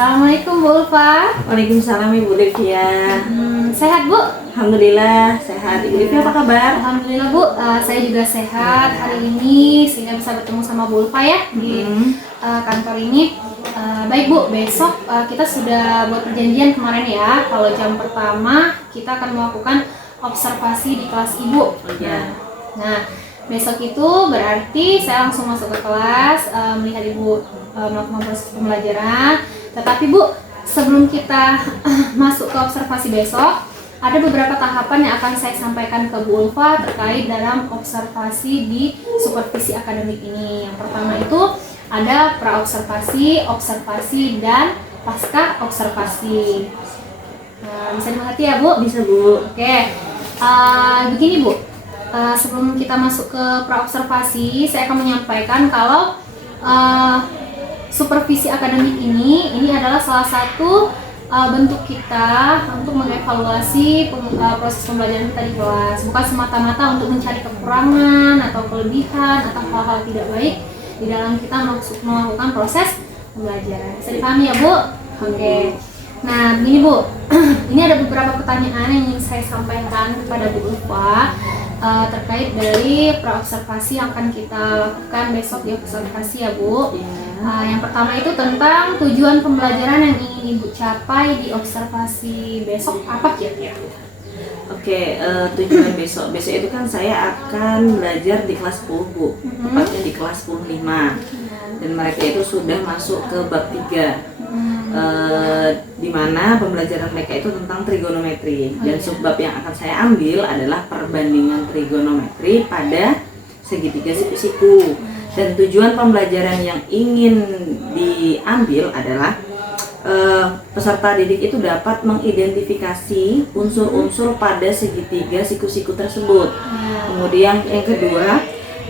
Assalamualaikum Bu Ulfa. Waalaikumsalam Ibu Livia. Sehat Bu? Alhamdulillah sehat. Ibu Livia apa kabar? Alhamdulillah Bu, saya juga sehat hari ini sehingga bisa bertemu sama Bu Ulfa ya di kantor ini. Baik Bu, besok kita sudah buat perjanjian kemarin ya. Kalau jam pertama kita akan melakukan observasi di kelas Ibu. Nah, besok itu berarti saya langsung masuk ke kelas, melihat Ibu melakukan proses pembelajaran. Tetapi Bu, sebelum kita masuk ke observasi besok, ada beberapa tahapan yang akan saya sampaikan ke Bu Ulfa terkait dalam observasi di supervisi akademik ini. Yang pertama itu ada pra-observasi, observasi, dan pasca observasi. Bisa dimengerti ya Bu? Bisa Bu. Oke, begini Bu. Sebelum kita masuk ke pra-observasi, saya akan menyampaikan kalau supervisi akademik ini adalah salah satu bentuk kita untuk mengevaluasi proses pembelajaran kita di kelas. Bukan semata-mata untuk mencari kekurangan atau kelebihan atau hal-hal tidak baik di dalam kita melakukan proses pembelajaran. Bisa dipahami ya Bu? Oke. Nah, begini Bu, ini ada beberapa pertanyaan yang ingin saya sampaikan kepada Bu Ulfa terkait dari pra-observasi yang akan kita lakukan besok di observasi ya Bu. Yang pertama itu tentang tujuan pembelajaran yang ingin Ibu capai di observasi besok apa kira-kira? Oke, tujuan besok itu kan saya akan belajar di kelas 10 Bu, tepatnya di kelas 15. Dan mereka itu sudah masuk ke bab 3. Di mana pembelajaran mereka itu tentang trigonometri, dan subbab yang akan saya ambil adalah perbandingan trigonometri pada segitiga siku-siku. Dan tujuan pembelajaran yang ingin diambil adalah peserta didik itu dapat mengidentifikasi unsur-unsur pada segitiga siku-siku tersebut. Kemudian yang kedua,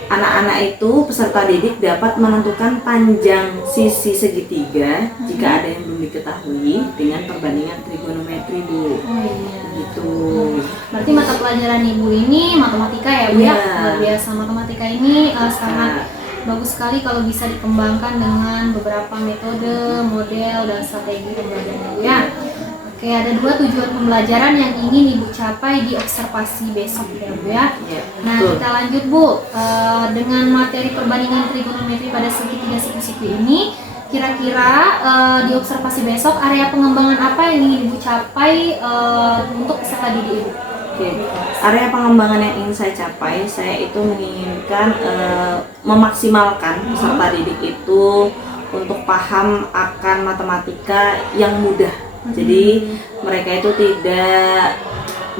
anak-anak itu peserta didik dapat menentukan panjang sisi segitiga jika ada yang belum diketahui dengan perbandingan trigonometri Bu. Gitu. Berarti mata pelajaran Ibu ini matematika ya Bu ya? Luar biasa, matematika ini sangat bagus sekali kalau bisa dikembangkan dengan beberapa metode, model, dan strategi pembelajaran Ibu ya. Oke, ada 2 tujuan pembelajaran yang ingin Ibu capai di observasi besok ya Bu ya. Nah, kita lanjut Bu, dengan materi perbandingan trigonometri pada segitiga siku-siku ini, kira-kira di observasi besok area pengembangan apa yang ingin Ibu capai untuk peserta didik Ibu? Oke, area pengembangan yang ingin saya capai, saya itu menginginkan memaksimalkan peserta didik itu untuk paham akan matematika yang mudah. Jadi mereka itu tidak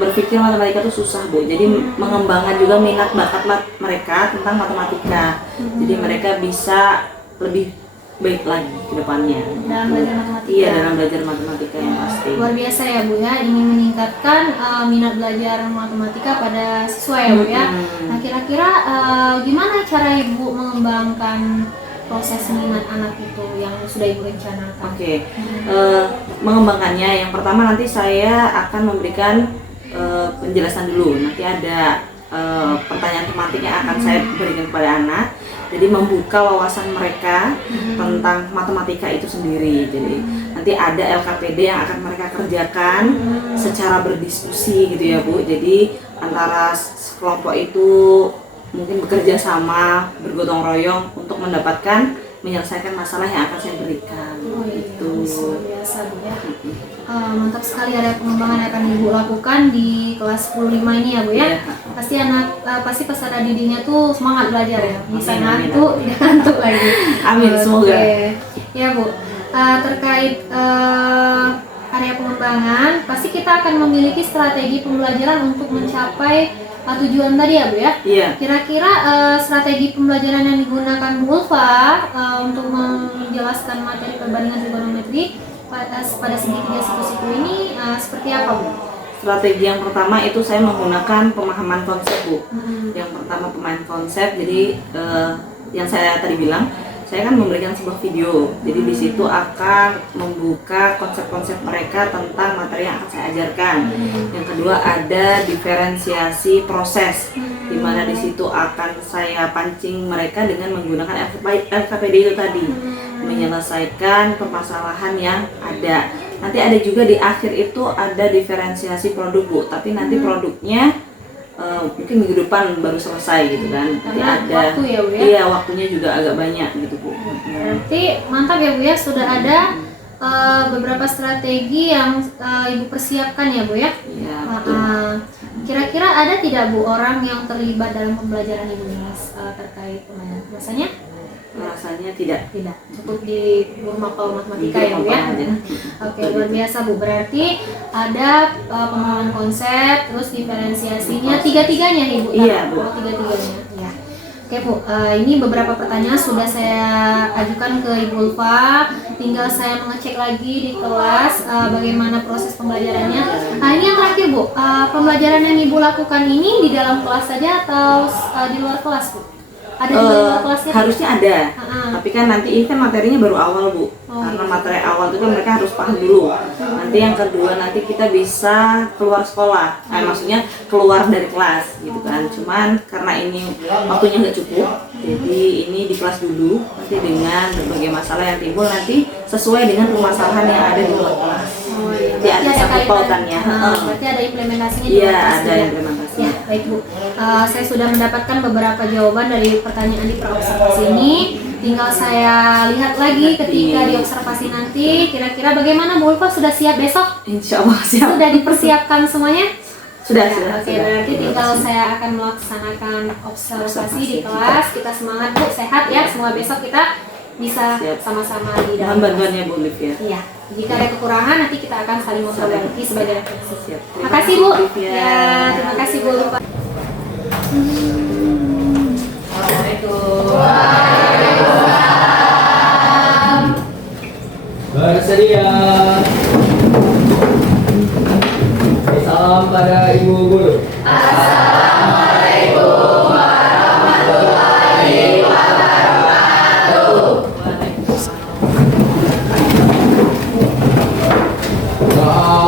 berpikir matematika itu susah Bu. Jadi mengembangkan juga minat bakat mereka tentang matematika. Jadi mereka bisa lebih baik lagi ke depannya dalam belajar matematika. Iya, dalam belajar matematika yang pasti. Luar biasa ya Bu ya, ingin meningkatkan minat belajar matematika pada siswa ya Bu ya. Nah, kira-kira gimana cara Ibu mengembangkan proses minat anak itu yang sudah Ibu rencanakan? Oke, mengembangkannya yang pertama nanti saya akan memberikan penjelasan dulu. Nanti ada pertanyaan tematik yang akan saya berikan kepada anak. Jadi membuka wawasan mereka tentang matematika itu sendiri. Jadi nanti ada LKPD yang akan mereka kerjakan secara berdiskusi gitu ya Bu. Jadi antara kelompok itu mungkin bekerja sama, bergotong royong untuk mendapatkan menyelesaikan masalah yang akan saya berikan. Itu luar biasa Bu ya. Mantap sekali ada pengembangan yang akan Ibu lakukan di kelas 15 ini ya Bu ya. Pasti peserta didiknya tuh semangat belajar ya. Bisa ngantuk, tidak ngantuk lagi. Amin, semoga. Ya Bu, terkait area pengembangan, pasti kita akan memiliki strategi pembelajaran untuk mencapai tujuan tadi ya Bu ya. Iya. Kira-kira strategi pembelajaran yang digunakan Bu Ulfa untuk menjelaskan materi perbandingan trigonometri pada segitiga siku-siku ini seperti apa Bu? Strategi yang pertama itu saya menggunakan pemahaman konsep Bu. Yang pertama pemahaman konsep, jadi yang saya tadi bilang, saya kan memberikan sebuah video. Jadi di situ akan membuka konsep-konsep mereka tentang materi yang akan saya ajarkan. Yang kedua ada diferensiasi proses. di mana di situ akan saya pancing mereka dengan menggunakan LKPD itu tadi, menyelesaikan permasalahan yang ada. Nanti ada juga di akhir itu ada diferensiasi produk Bu, tapi nanti produknya mungkin minggu depan baru selesai gitu kan. Nanti Karena ada waktu ya Bu ya? Iya, waktunya juga agak banyak gitu Bu. Berarti mantap ya Bu ya, sudah ada beberapa strategi yang Ibu persiapkan ya Bu ya? Iya, betul. Kira-kira ada tidak Bu orang yang terlibat dalam pembelajaran Ibu ini terkait pembelajaran? Rasanya? Rasanya tidak. Tidak, cukup di guru mapel matematika ya Bu ya? Oke, luar biasa Bu. Berarti ada pemahaman konsep, terus diferensiasinya, tiga-tiganya Ibu? Iya Bu. Tiga-tiganya, ya. Oke Bu, ini beberapa pertanyaan sudah saya ajukan ke Ibu Ulfa. Tinggal saya mengecek lagi di kelas bagaimana proses pembelajarannya. Nah ini yang terakhir Bu, pembelajaran yang Ibu lakukan ini di dalam kelas saja atau di luar kelas Bu? Ada di luar kelasnya? Harusnya ada, tapi kan nanti ini kan materinya baru awal Bu. Karena materi awal itu kan mereka harus paham dulu. Nanti yang kedua nanti kita bisa keluar sekolah, maksudnya keluar dari kelas gitu kan. Cuman karena ini waktunya nggak cukup, jadi ini di kelas dulu. Nanti dengan berbagai masalah yang timbul nanti sesuai dengan permasalahan yang ada di luar kelas. Jadi ada satu pautannya. Berarti ada implementasinya di Iya, luar kelas ada juga. implementasi. Ya, baik Bu. Saya sudah mendapatkan beberapa jawaban dari pertanyaan di praobservasi ini. Tinggal saya lihat lagi ketika di observasi nanti. Kira-kira bagaimana Bu Ulfa, sudah siap besok? Insya Allah siap. Sudah dipersiapkan semuanya? Sudah, Ya, sudah. Oke, berarti tinggal saya akan melaksanakan observasi di kelas. Kita semangat Bu, sehat ya. Semua besok kita bisa sama-sama di Mohon dalam. bantuannya Bu Olivia. Iya. Jika ada kekurangan nanti kita akan saling memperbaiki sebagai referensi. Siap. Terima kasih Bu. Olivia. Ya, terima kasih Bu Ulfa. Bersedia. Salam pada Ibu Guru.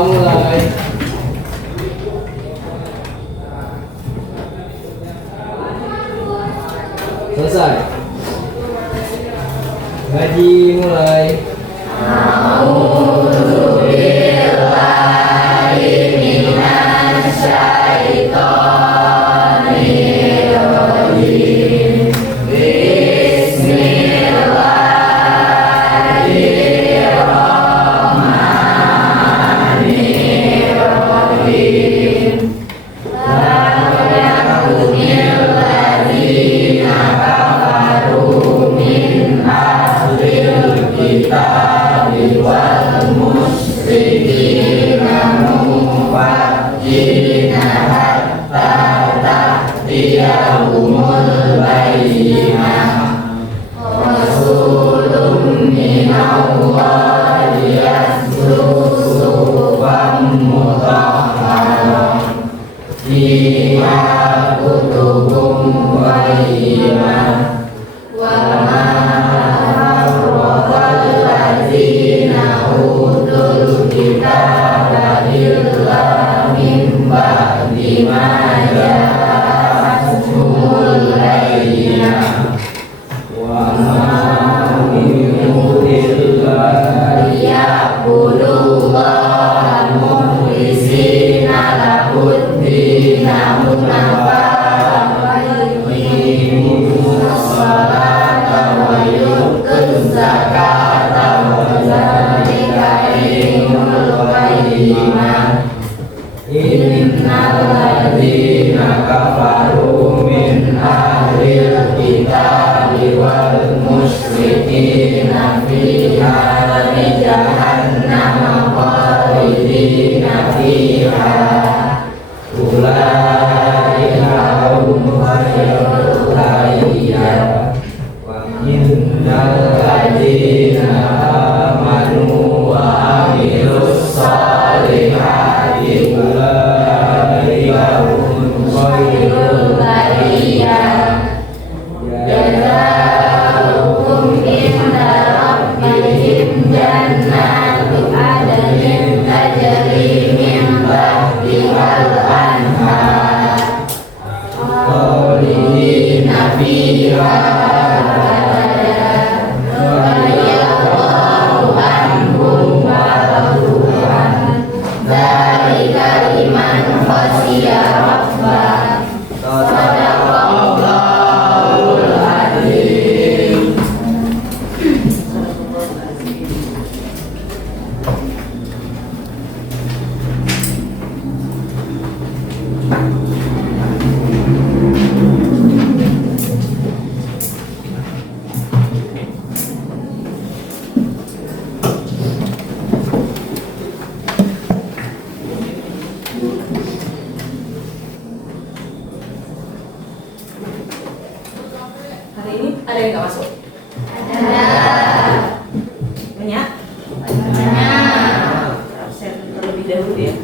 Mulai. Selesai. Ngaji mulai. Kita Hari ini ada yang nggak masuk? Banyak? Absen terlebih dahulu ya.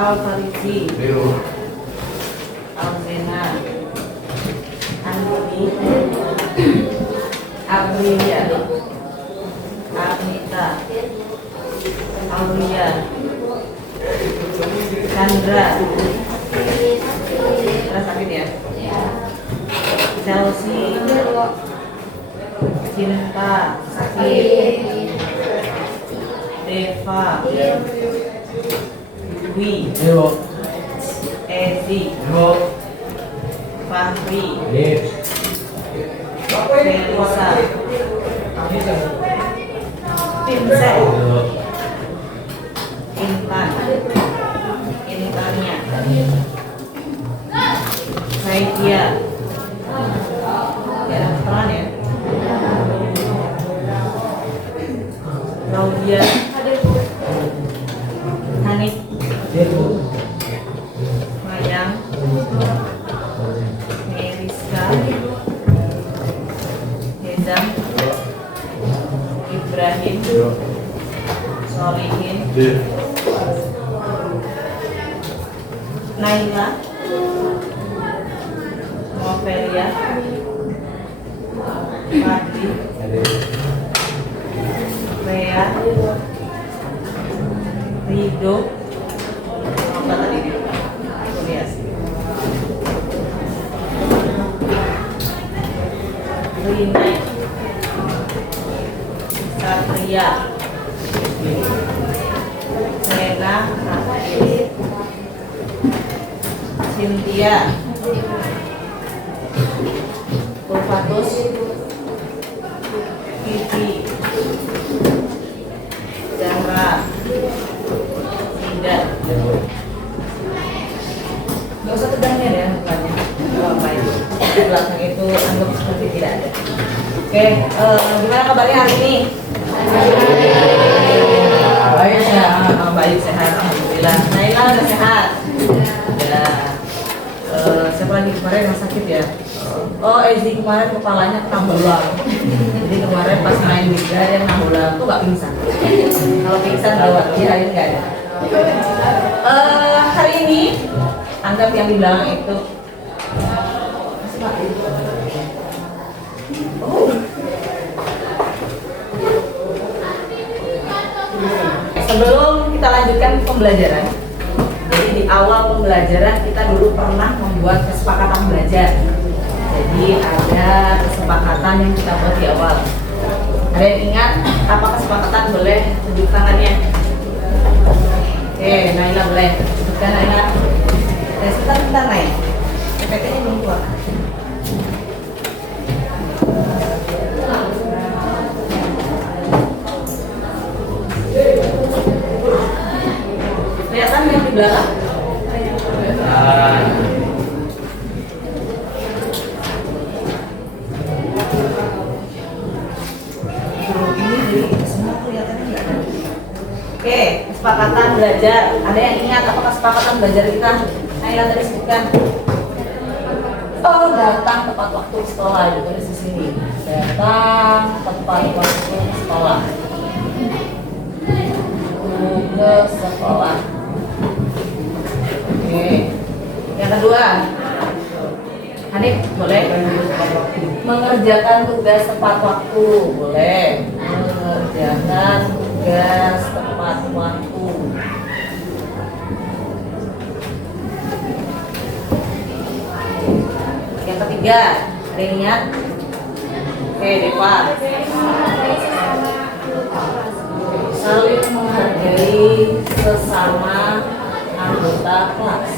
Al-Farizi, Al-Zena, Andini, Aprilia, Arnita, Aulia, Chandra, Chandra sakit ya? Chelsea, Cinta, sakit, Deva, Dwi, Ezi, Fahri, Felisa, Vincent, Intan, Intania, Saidia, ya ada keterangan ya, Claudia, Hanif, Mayang, Meriska, Hezam, Ibrahim, Solihin, Naila, Novelia, Fadli, Rea, Rido, apa tadi dia? Kurias. Rinai, Satria, Sena, Cynthia, Ulfatus, Vivi, Zahra, Ida. Gak usah tegangnya deh mukanya, ngapain? Di belakang itu anggap seperti tidak ada. Oke, gimana kabarnya hari ini? Baik sehat, baik sehat, alhamdulillah. Naila udah sehat. Ya. Siapa lagi kemarin yang sakit ya? Oh, Ezi kemarin kepalanya kena bola. Jadi kemarin pas main liga dia kena bola, tuh gak pingsan. Kalau pingsan lewat dia hari ini nggak ada. Hari ini anggap yang di belakang itu. Sebelum kita lanjutkan pembelajaran, jadi di awal pembelajaran kita dulu pernah membuat kesepakatan belajar. Jadi ada kesepakatan yang kita buat di awal. Ada yang ingat apa kesepakatan? Boleh tunjuk tangannya. Oke, Naila boleh sebutkan Naila. Sebentar Naila. PPT-nya belum keluar. Kelihatan yang di belakang? Oke, kesepakatan belajar. Ada yang ingat apa kesepakatan belajar kita? Naila tadi sebutkan. Oh, datang tepat waktu sekolah juga di sini. Datang tepat waktu sekolah. Ke sekolah. Oke. Yang kedua. Hanif, boleh? Mengerjakan tugas tepat waktu, boleh. Mengerjakan tugas tepat waktu. Yang ketiga, ada yang ingat? Oke, Deva. Saling menghargai sesama anggota kelas.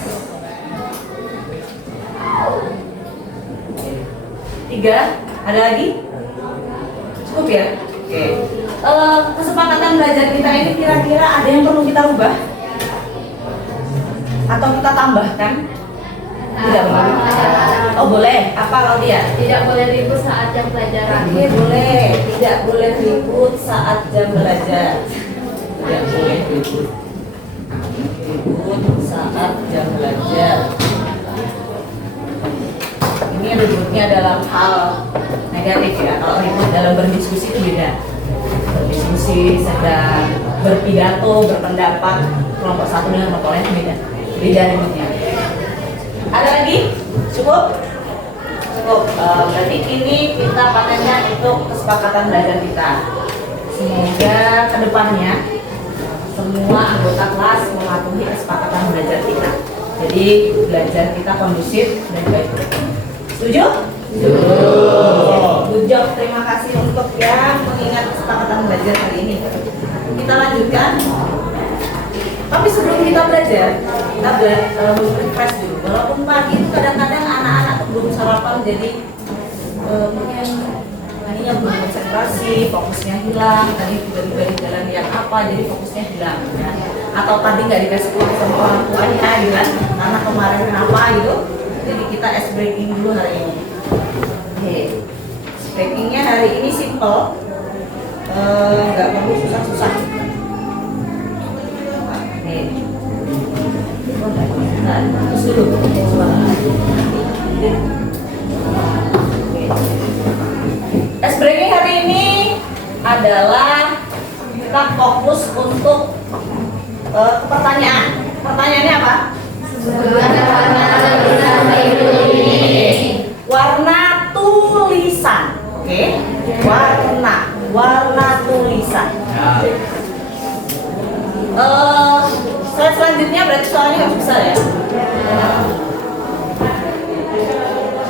Tiga, ada lagi? Cukup ya? Oke. Kesepakatan belajar kita ini kira-kira ada yang perlu kita rubah? Atau kita tambahkan? Tidak boleh. Oh boleh. Apa kalau dia? Tidak boleh ribut saat jam pelajaran. Oke, boleh. Tidak boleh ribut saat jam belajar. Tidak boleh ribut. Ribut saat jam belajar. Ini ributnya dalam hal negatif ya. Kalau ribut dalam berdiskusi itu beda. Berdiskusi, sedang berpidato, berpendapat, kelompok satu dengan kelompok lain beda. Beda ributnya. Ada lagi? Cukup? Cukup. Berarti ini kita patennya untuk kesepakatan belajar kita. Semoga kedepannya semua anggota kelas mematuhi kesepakatan belajar kita. Jadi belajar kita kondusif dan baik. Setuju? Setuju. Good job. Terima kasih untuk yang mengingat kesepakatan belajar hari ini. Kita lanjutkan. Tapi sebelum kita belajar, kita refresh dulu. Walaupun pagi itu kadang-kadang anak-anak belum sarapan, jadi mungkin ininya belum konsentrasi, fokusnya hilang. Tadi tiba-tiba di jalan yang apa, jadi fokusnya hilang. Ya. Atau tadi nggak dikasih pulang sama orang tuanya, gitu kan? Karena kemarin kenapa gitu. Jadi kita ice breaking dulu hari ini. Oke, ice breakingnya hari ini simple, nggak perlu susah-susah. Terus dulu. Ice breaking hari ini adalah kita fokus untuk pertanyaan. Pertanyaannya apa? Warna tulisan. Oke. Warna tulisan. Slide selanjutnya berarti soalnya harus besar ya.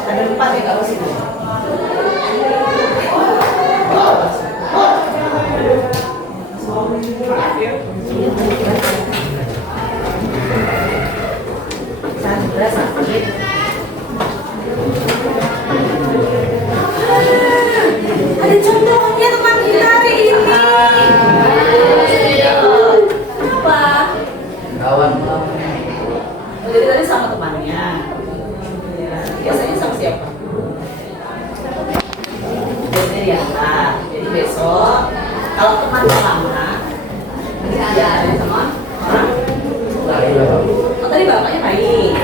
Ada 4 ya kalau situ. Ada contohnya teman kita hari ini. Kenapa? Kawan. Jadi tadi sama temannya. Biasanya sama siapa? Jadi ya, jadi besok kalau teman lama ya sama orang. Oh, tadi bapaknya baik.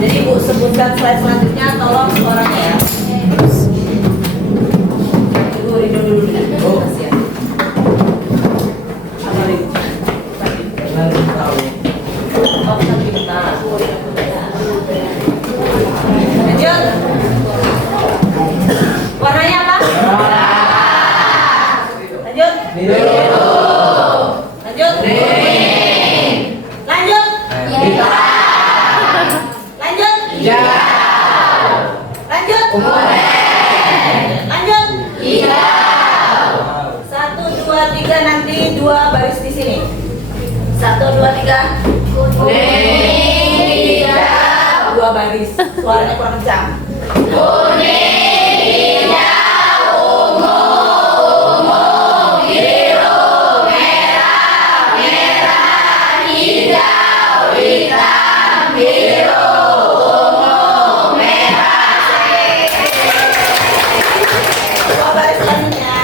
Jadi Bu sebutkan slide selanjutnya, tolong suaranya ya. Ibu Ridho dulu ya. Kasih ya. Apa Ridho? Oh, kita minta. Lanjut. Warnanya apa? Lanjut. Lanjut. Lanjut. Lanjut. Lanjut. Lanjut. 1, 2, 3 nanti 2 baris di sini. 1, 2, 3. Kuning, hijau. 2 baris. Suaranya kurang kencang. Kuning, hijau, ungu, biru, merah, hijau, hitam, biru, ungu, merah. 2 baris selanjutnya.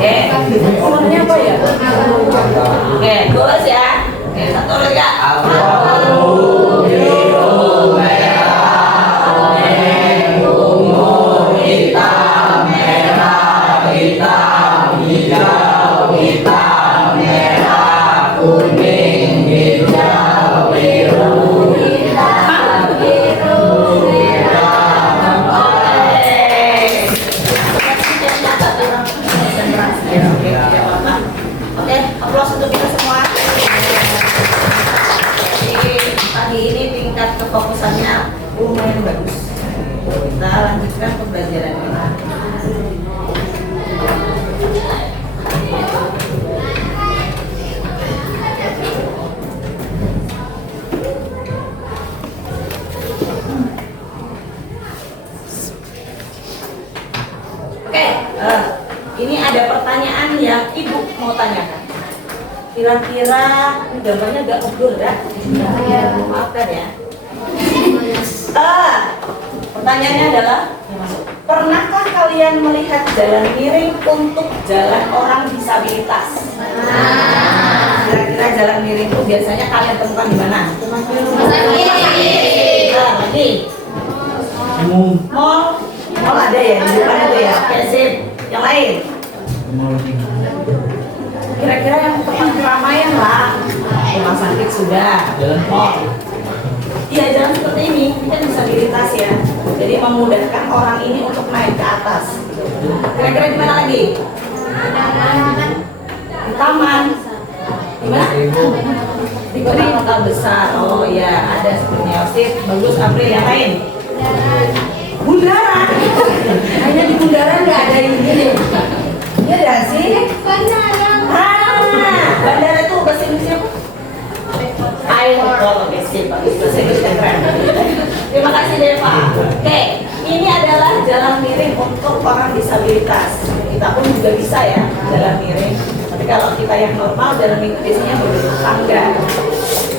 Oke, warnanya apa ya? Oke, 2 baris ya. Oke, 1 lagi ya. melanjutkan pembelajaran kita. Oke, ini ada pertanyaan yang Ibu mau tanyakan. Kira-kira gambarnya agak ngeblur ya? Maafkan ya. Pertanyaannya adalah, pernahkah kalian melihat jalan miring untuk jalan orang disabilitas? Kira-kira jalan miring itu biasanya kalian temukan di mana? Lagi. Mall ada ya, di depan itu ya. Sip. Yang lain? Kira-kira yang tempat keramaian lah. Rumah sakit sudah. Jalan Mall. Iya, jalan seperti ini kan disabilitas ya. Jadi memudahkan orang ini untuk naik ke atas. Kira-kira di mana lagi? Di taman. Di mana? Di kota besar. Oh iya, ada seperti Osip. Bagus, April. Yang lain? Bundaran. Hanya di bundaran nggak ada ini deh. Iya nggak sih? Bandara itu bahasa Inggrisnya apa? Airport. Oke, sip. Bahasa Inggrisnya keren. Terima kasih Deva. Oke, ini adalah jalan miring untuk orang disabilitas. Kita pun juga bisa ya jalan miring. Tapi kalau kita yang normal, jalan miring biasanya berbentuk tangga.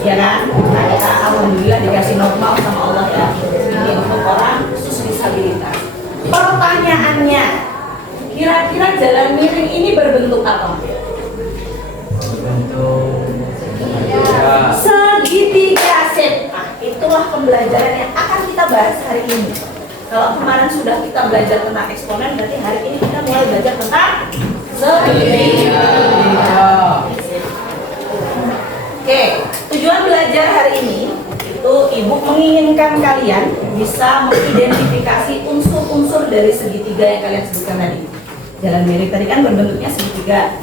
Ya kan? Nah, kita alhamdulillah dikasih normal sama Allah ya. Ini untuk orang khusus disabilitas. Pertanyaannya, kira-kira jalan miring ini berbentuk apa? Segitiga sip. Nah, itulah pembelajaran yang akan kita bahas hari ini. Kalau kemarin sudah kita belajar tentang eksponen, berarti hari ini kita mulai belajar tentang segitiga. Oke, tujuan belajar hari ini itu Ibu menginginkan kalian bisa mengidentifikasi unsur-unsur dari segitiga yang kalian sebutkan tadi. Jalan miring tadi kan berbentuknya segitiga.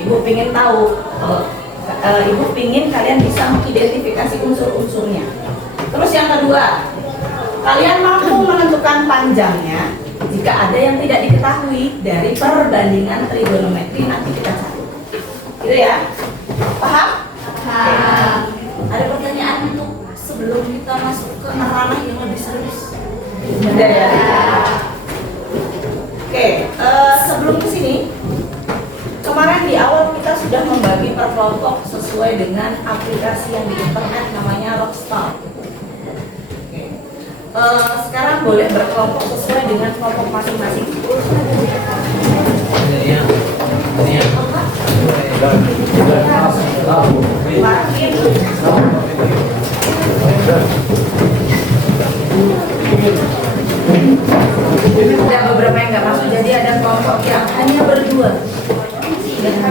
Ibu ingin tahu, Ibu ingin kalian bisa mengidentifikasi unsur-unsurnya. Terus yang kedua, kalian mampu menentukan panjangnya jika ada yang tidak diketahui dari perbandingan trigonometri nanti kita cari. Gitu ya? Paham? Paham. Ada pertanyaan untuk sebelum kita masuk ke ranah yang lebih serius? Ada ya? Oke, sebelum ke sini, kemarin di awal kita sudah membagi per kelompok sesuai dengan aplikasi yang di internet namanya Rockstar. Oke. Sekarang boleh berkelompok sesuai dengan kelompok masing-masing. Ada beberapa yang nggak masuk, jadi ada kelompok yang hanya berdua.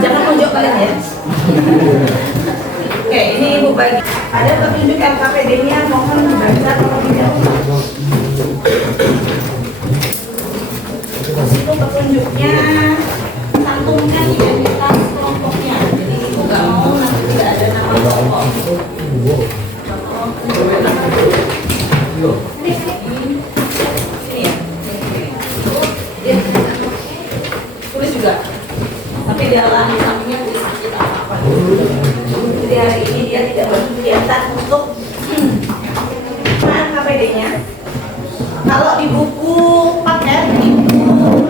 Jangan tunjuk kalian ya. Oke, ini Ibu bagi. Ada petunjuk LKPD-nya, mohon dibaca terlebih dahulu. Itu petunjuknya, cantumkan identitas kelompoknya. Jadi Ibu nggak mau nanti tidak ada nama kelompok. Ini ya. Tulis juga. Tapi di sampingnya tulis kita apa? Jadi hari ini dia tidak berkegiatan untuk KPD-nya. Kalau di buku paket itu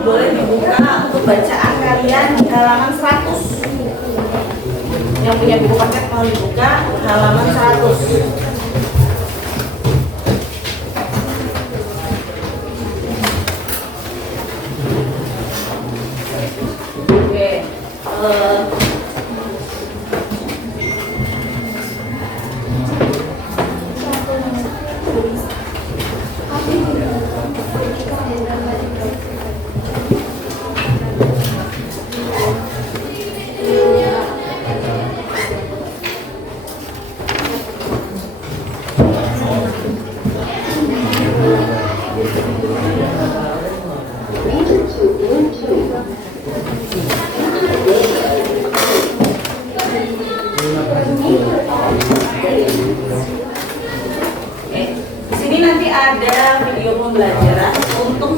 boleh dibuka untuk bacaan kalian di halaman 100. Yang punya buku paket mau dibuka halaman 100. Di sini nanti ada video pembelajaran untuk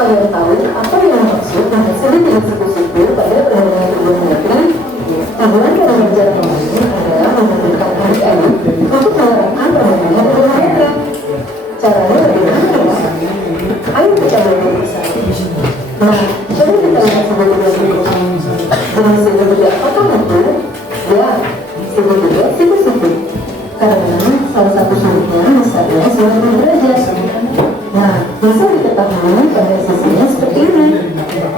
kalian tahu apa yang maksud dengan segitiga siku-siku pada perhubungan trigonometri? Tujuan dari jarak ini adalah menentukan alif untuk menerapkan perhubungan trigonometri. Caranya bagaimana ya? Ayo kita belajar bersama. Nah, coba kita lihat segitiga siku-siku. Dengan segitiga apakah itu? Ya, segitiga siku-siku. Karena salah satu sudutnya misalnya 90 derajat. Nah, bisa diketahui pada sisinya seperti ini.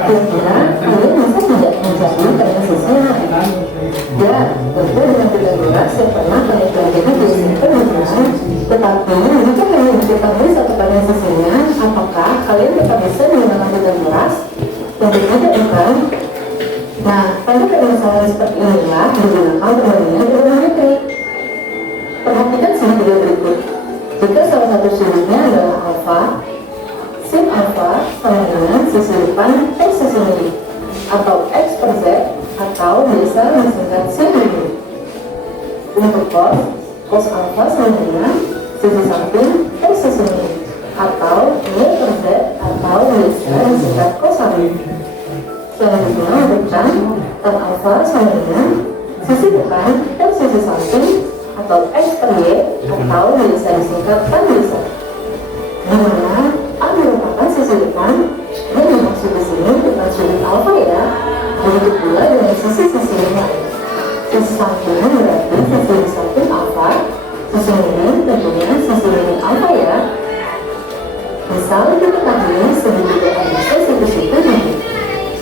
Kira-kira kalian bisa tidak mencari pada sisinya? Ya, tentu dengan tidak berat saya pernah mempelajari di sini perhitungan. Tetapi jika kalian diketahui satu pada sisinya, apakah kalian tetap bisa menggunakan tidak berat? Tentu tidak, bukan? Nah, pada permasalahan seperti inilah digunakan perbandingan trigonometri. Perhatikan segitiga berikut. Jika salah satu sudutnya adalah alfa, sin alfa sama dengan sisi depan X sisi miring, atau X per Z, atau biasa disingkat sin miring. Untuk cos alfa sama dengan sisi samping X sisi miring, atau Y per Z, atau biasa disingkat cos samping. Selanjutnya untuk tan alfa sama dengan sisi depan X sisi samping, atau X per Y, atau bisa disingkat tan bisa. Di mana A merupakan sisi depan dan dimaksud di sini bukan sudut alfa ya. Begitu pula dengan sisi-sisi yang lain. Sisi samping berarti sisi di samping alfa, sisi miring tentunya sisi miring alfa ya. Misal diketahui segitiga ABC siku-siku ini.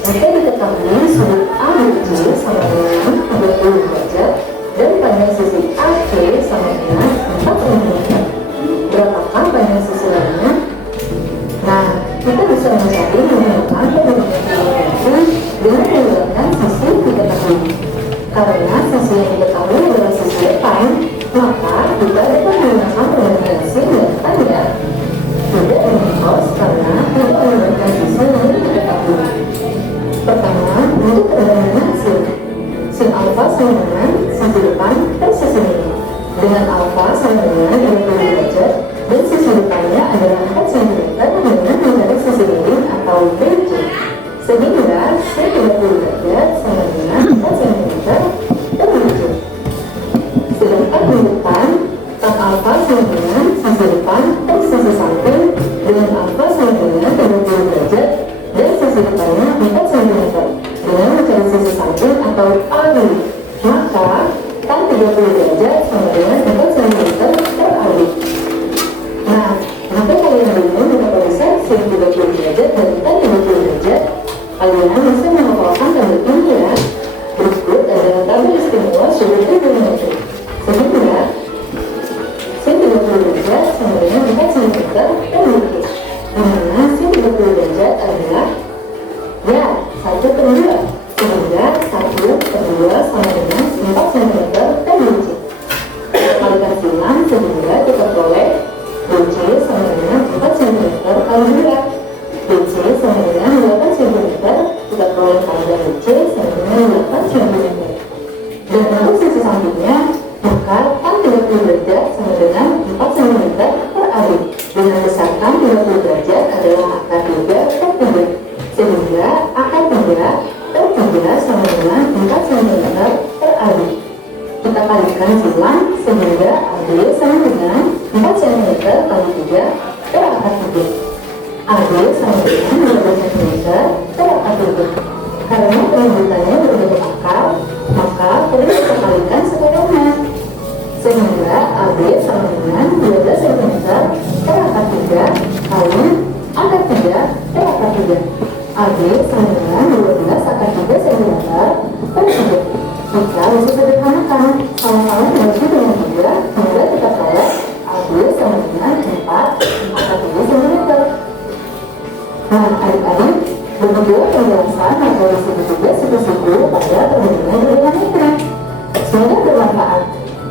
Jika diketahui sudut ABC sama dengan 30 derajat dan panjang sisi AC sama dengan 4 cm. Berapakah panjang sisi lainnya? Nah, kita bisa mencari menggunakan trigonometri dengan menggunakan sisi diketahui. Karena sisi yang diketahui adalah sisi depan, maka kita dapat menggunakan kombinasi dan tanda. Tidak dengan cos karena tidak menggunakan sisi yang diketahui. Pertama, untuk perbandingan sin alfa sama dengan sisi depan dan sisi miring. Dengan alfa sama dengan 20 derajat dan sisi depannya adalah 4 cm dengan mencari sisi miring atau BC. Sehingga sin 30 derajat sama dengan 4 cm dan BC. Sedangkan di depan tan alfa sama dengan sisi depan dan sisi samping dengan alfa sama dengan 20 derajat dan sisi depannya 4 cm dengan mencari sisi samping atau AB. Maka tan 30 derajat sama dengan 4 cm per AB. Nah, jika kalian bingung mengapa bisa sin 30 derajat dan tan 30 derajat, kalian bisa menghafalkan tabel ini ya. Berikut adalah tabel istimewa sudut trigonometri. Sehingga sin 30 derajat sama dengan 4 cm per AB. Di mana sin 30 derajat adalah ya 1 per 2. Sehingga 1 per 2 sama dengan 4 cm per BC. Kalikan silang sehingga kita peroleh BC sama dengan 4 cm kali 2. BC sama dengan 8 cm, kita peroleh panjang BC sama dengan 8 cm. Dan untuk sisi sampingnya, maka tan 30 derajat sama dengan 4 cm per AB. Dengan besarkan 30 derajat adalah akar 3 per 3. Sehingga akar 3 per 3 sama dengan 4 cm per AB. Kita kalikan silang sehingga AB sama dengan 4 cm kali 3 per akar 3. AB sama dengan 12 cm per akar 3. Karena penunjukannya berbentuk akar, maka perlu kita kalikan sekarangnya. Sehingga AB sama dengan 12 cm per akar 3 kali akar 3 per akar 3. AB sama dengan 12 akar 3 cm per 3. Jika bisa sederhanakan, sama-sama dibagi dengan 3 hingga kita peroleh AB sama dengan 4 akar 3 cm. Nah, adik-adik, begitulah penjelasan materi segitiga siku-siku pada perhubungan trigonometri. Semoga bermanfaat.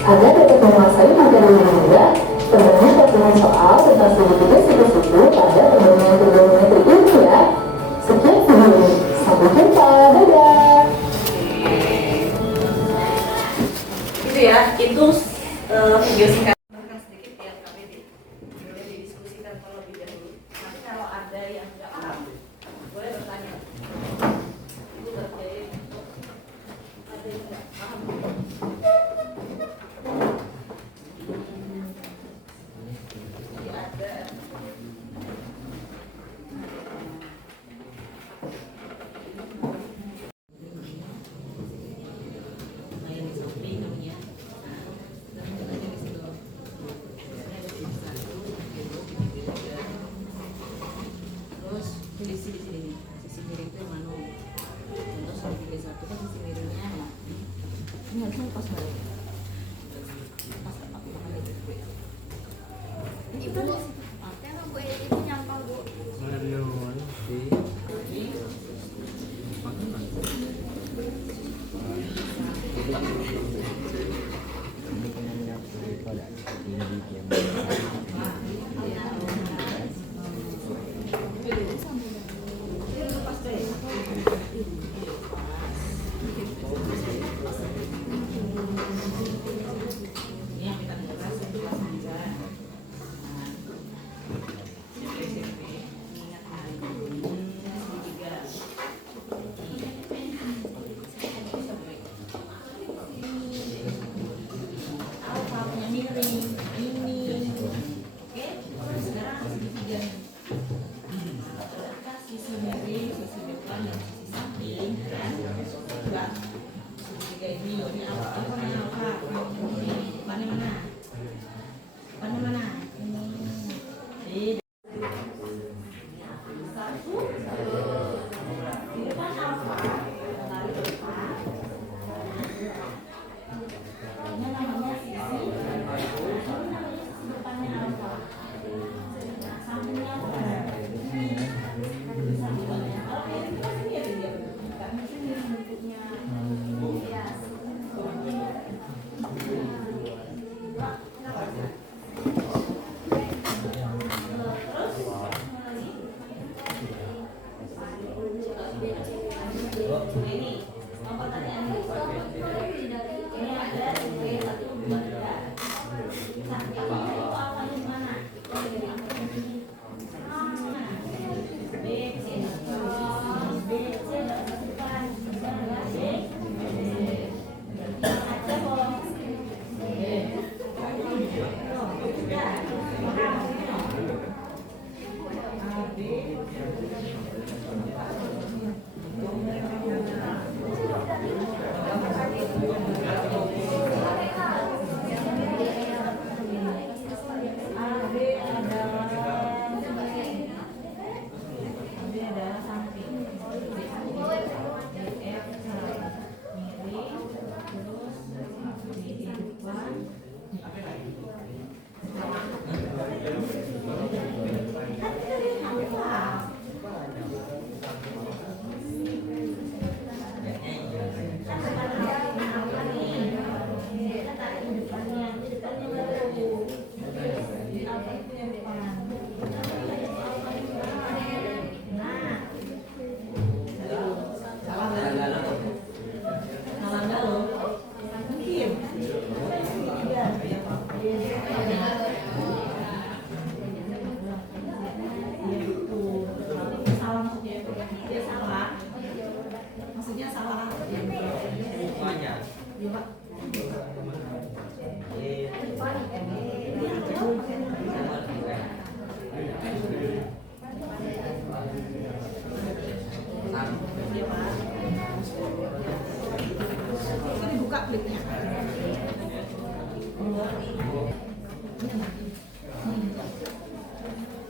Agar dapat menguasai materi yang mudah, perbanyak latihan soal tentang segitiga siku-siku pada perhubungan trigonometri ini ya. Sekian video ini. Sampai jumpa. Dadah. Itu ya, itu video singkat sedikit ya, tapi boleh didiskusikan terlebih dahulu. Nanti kalau ada yang nggak paham sini. Sisi miring itu mana? Contoh segitiga satu kan sisi miringnya mana? Ini harusnya pas balik. Pas aku makan itu. Ibu, karena Bu ibu nyampal Bu. Marion sih.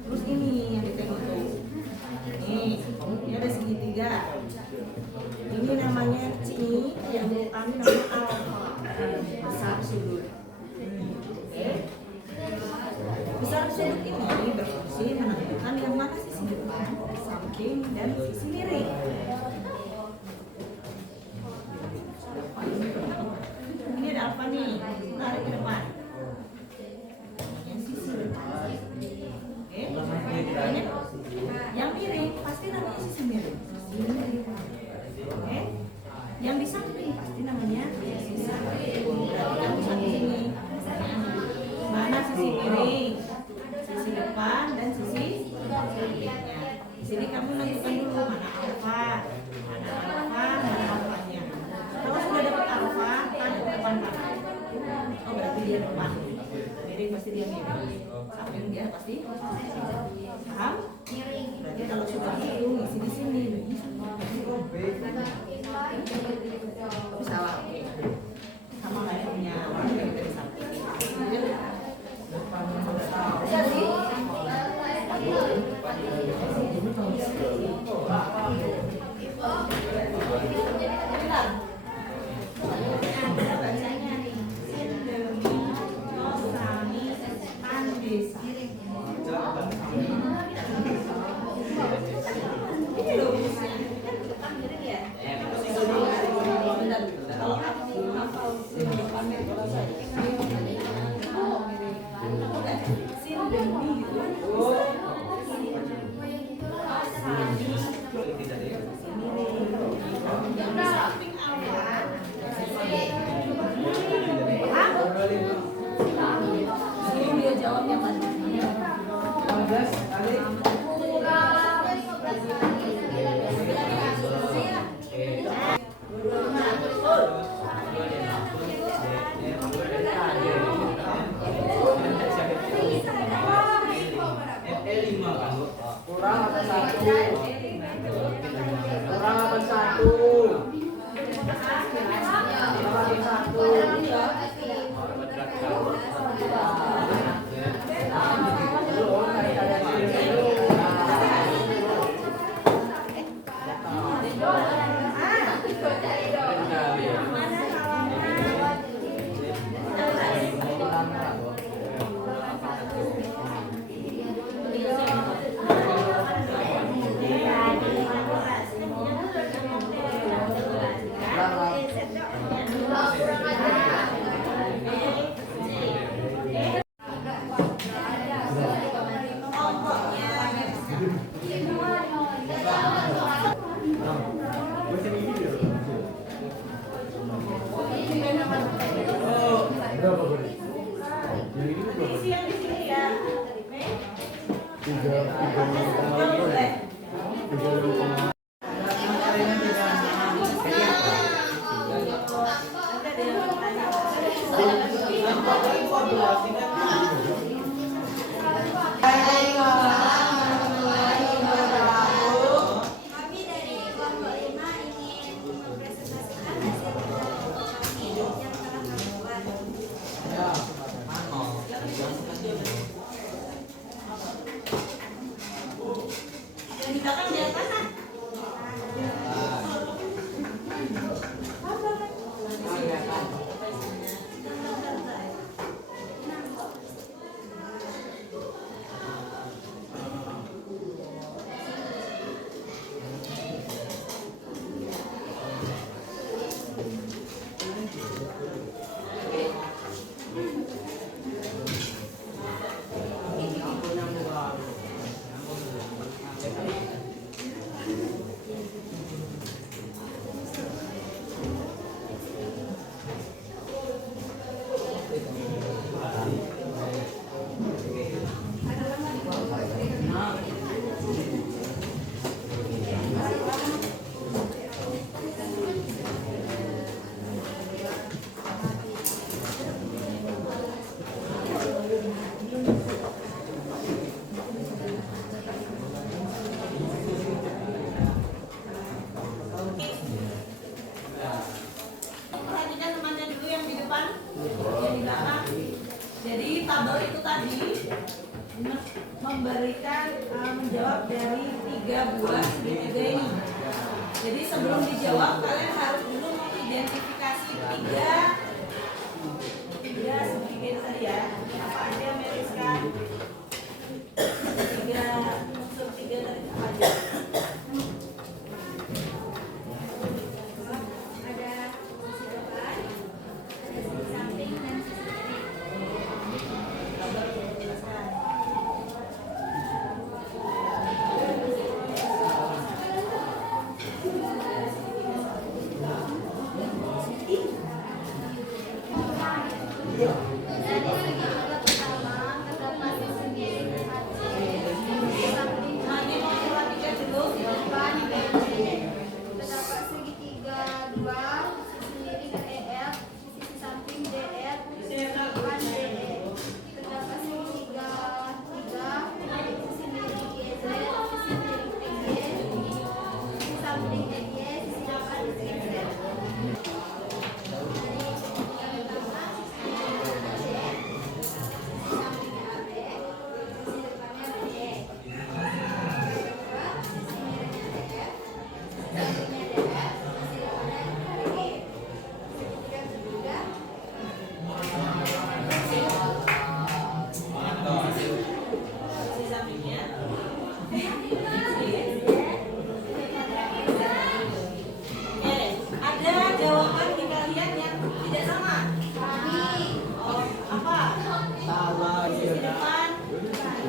Terus ini yang ditengok tuh. Ini ada segitiga. Ini namanya C, yang bukan nama alfa. Besar sudut. Oke. Besar sudut ini berfungsi menentukan yang mana sisi depan, samping, dan sisi miring. Ini ada alfa nih, tarik ke depan. Yang sisi depan. Oke. Ini yang miring pasti namanya sisi miring. Oke. Yang di samping pasti namanya sisi samping. Berarti kamu di sini. Mana sisi miring, sisi depan, dan sisi sampingnya. Di sini kamu tentukan dulu mana alfa, mana alfanya. Kalau sudah dapat alfa, tarik ke depan kanan. Oh berarti dia depan. Miring pasti dia miring. Samping dia pasti paham? Berarti kalau sudah itu ngisi di sini. Salah. Sama kayak punya dari samping. Jadi Kami dari kelompok 5 ingin mempresentasikan hasil kerja kami yang telah kami buat. Yang di belakang di atas. Perhatikan temannya dulu yang di depan, yang di belakang. Jadi tabel itu tadi memberikan menjawab dari 3 buah segitiga ini. Jadi sebelum dijawab kalian harus dulu mengidentifikasi tiga segitiga itu tadi ya. Apa aja yang meriskan? Unsur tiga tadi apa aja? Ada sisi depan, ada sisi samping dan sisi kiri. Dari segitiga pertama terdapat sisi samping Nanti mau perhatikan dulu. depan DE. Terdapat segitiga 2, sisi kiri EF, sisi samping DF, sisi depan DE. Terdapat segitiga 3, sisi kiri GZ, sisi kiri EG, sisi samping EG, sisi depan GZ. Dari segitiga pertama, sisi AB, sisi sampingnya AB, sisi depannya BE. Ada jawaban kita lihat yang tidak sama. Oh, apa? Sisi depan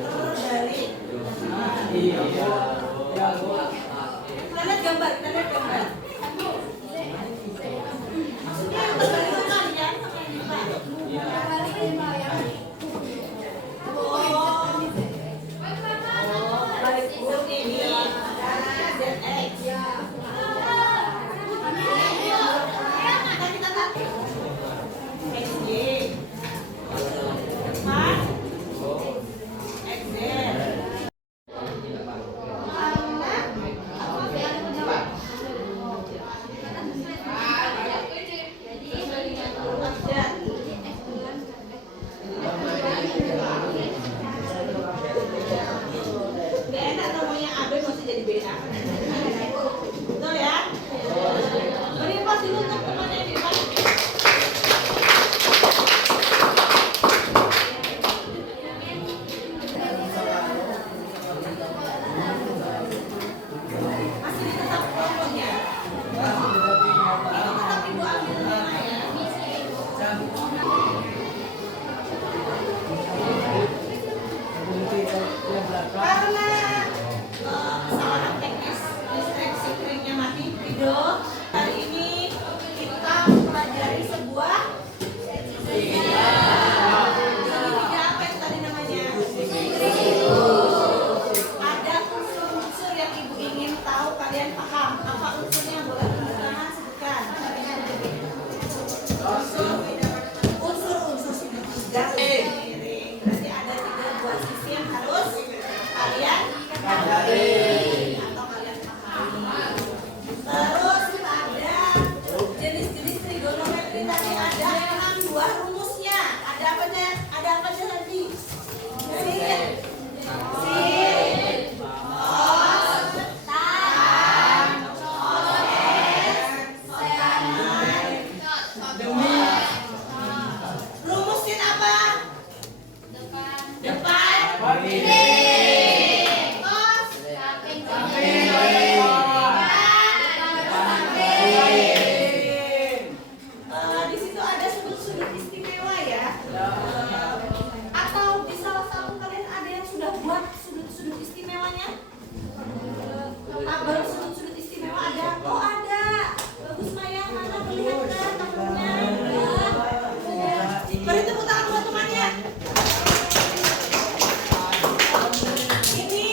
terbalik. Kita lihat gambar. Maksudnya yang terbalik itu kan ya, sama yang di depan. Oh, balik kurung ini ada ZX. Kita lihat XY. Depan XZ. Gak enak namanya AB masih jadi beda. Betul ya? Beri pas dulu untuk temannya di depan. Masih tetap kelompoknya. Itu tetap ibu ambil lima ya. Karena kesalahan teknis listrik sikringnya mati video hari ini kita pelajari sebuah segitiga apa yang tadi namanya ada unsur-unsur yang ibu ingin tahu kalian paham apa unsurnya boleh sebutkan unsur ada. Oh ada. Bagus Maya, mana perlihatkan temennya. Beri tepuk tangan buat temannya. Ini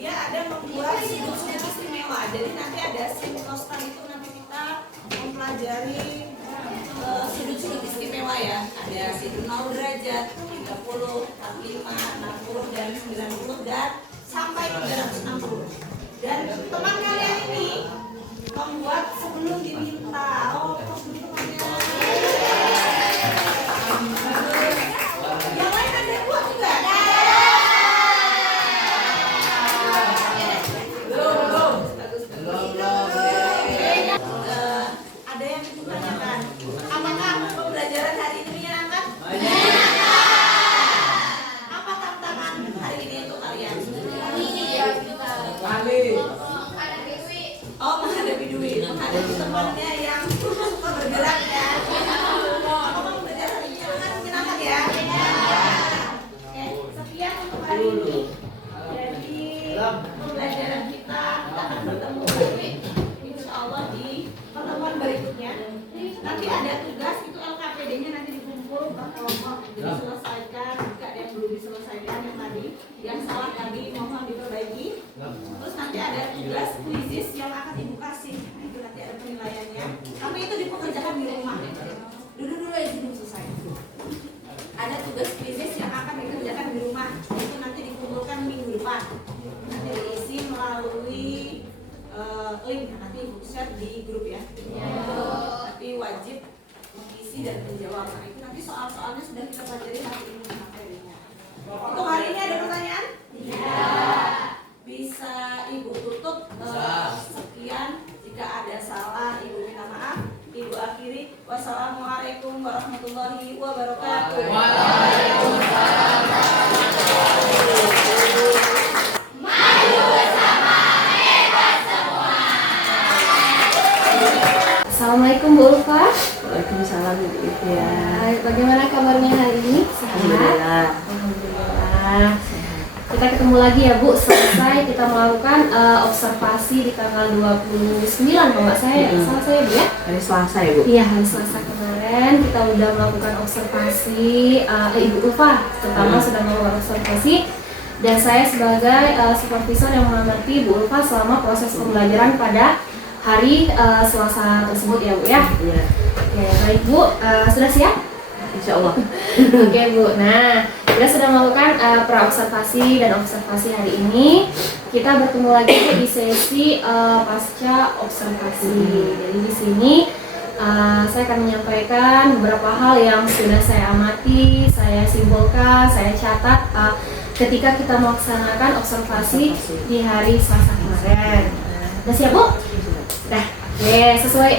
dia ada membuat sudut-sudut istimewa. Jadi nanti ada simultan itu nanti kita mempelajari sudut-sudut istimewa ya. Ada sudut 0 derajat, 30, 45, 60 dan 90 dan sampai 360. Dan teman kalian ini membuat sebelum diminta. Oh, temannya. Yang lain ada buat juga? Belum. Ada yang ditanyakan. Apakah pembelajaran hari ini menyenangkan? Apa tantangan hari ini untuk kalian? Oh, menghadapi duit, menghadapi temannya yang suka bergerak ya. Apa pembelajaran hari ini menyenangkan ya? Oke, sekian untuk hari ini. Jadi pembelajaran kita akan bertemu lagi insya Allah di pertemuan berikutnya. Nanti ada tugas itu LKPD-nya nanti dikumpul per kelompok diselesaikan. Jika ada yang belum diselesaikan yang tadi, yang salah tadi mohon diperbaiki. Terus nanti ada tugas kuisis yang akan ibu kasih. Nah, itu nanti ada penilaiannya. Tapi itu dipekerjakan di rumah. Dulu aja belum selesai. Ada tugas kuisis yang akan dikerjakan di rumah. Itu nanti dikumpulkan minggu depan. Nanti diisi melalui link. Nanti ibu share di grup ya. Tapi wajib isi dan menjawab. Nah, itu nanti soal-soalnya sudah kita pelajari hari ini materinya. Untuk hari ini ada pertanyaan? Bisa ibu tutup sekian. Jika ada salah ibu minta maaf. Ibu akhiri. Wassalamualaikum warahmatullahi wabarakatuh. Assalamualaikum Bu Ulfa. Waalaikumsalam Ibu ya. Hai, bagaimana kabarnya hari ini? Sehat? Alhamdulillah. Alhamdulillah. Kita ketemu lagi ya Bu, selesai kita melakukan observasi di tanggal 29 kalau nggak saya, salah saya Bu ya? Hari Selasa ya Bu? Iya, hari Selasa kemarin kita udah melakukan observasi, Ibu Ulfa terutama sudah melakukan observasi dan saya sebagai supervisor yang mengamati Bu Ulfa selama proses pembelajaran pada hari Selasa tersebut ya Bu ya? Iya. Oke, baik Bu, sudah siap? Insya Allah. Oke Bu, nah kita sudah melakukan pra-observasi dan observasi hari ini. Kita bertemu lagi di sesi pasca observasi. Jadi di sini saya akan menyampaikan beberapa hal yang sudah saya amati, saya simpulkan, saya catat ketika kita melaksanakan observasi di hari Selasa kemarin. Udah siap Bu? Nah, oke, sesuai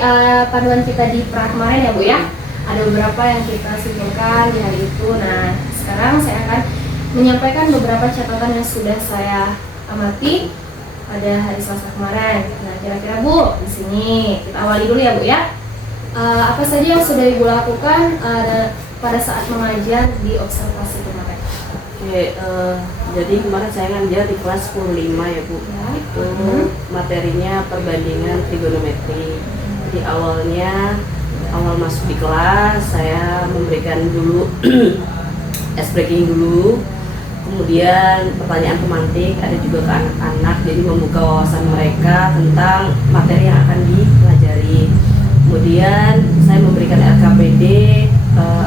panduan kita di pra kemarin ya Bu ya. Ada beberapa yang kita simpulkan di hari itu. Nah, sekarang saya akan menyampaikan beberapa catatan yang sudah saya amati pada hari Selasa kemarin. Nah, kira-kira Bu, di sini kita awali dulu ya Bu ya. Apa saja yang sudah Ibu lakukan pada saat mengajar di observasi kemarin? Oke, jadi kemarin saya ngajar di kelas 10-5 ya Bu. Ya. Itu materinya perbandingan trigonometri. Jadi awal masuk di kelas saya memberikan dulu ice breaking dulu, kemudian pertanyaan pemantik, ada juga ke anak-anak, jadi membuka wawasan mereka tentang materi yang akan dipelajari. Kemudian saya memberikan LKPD,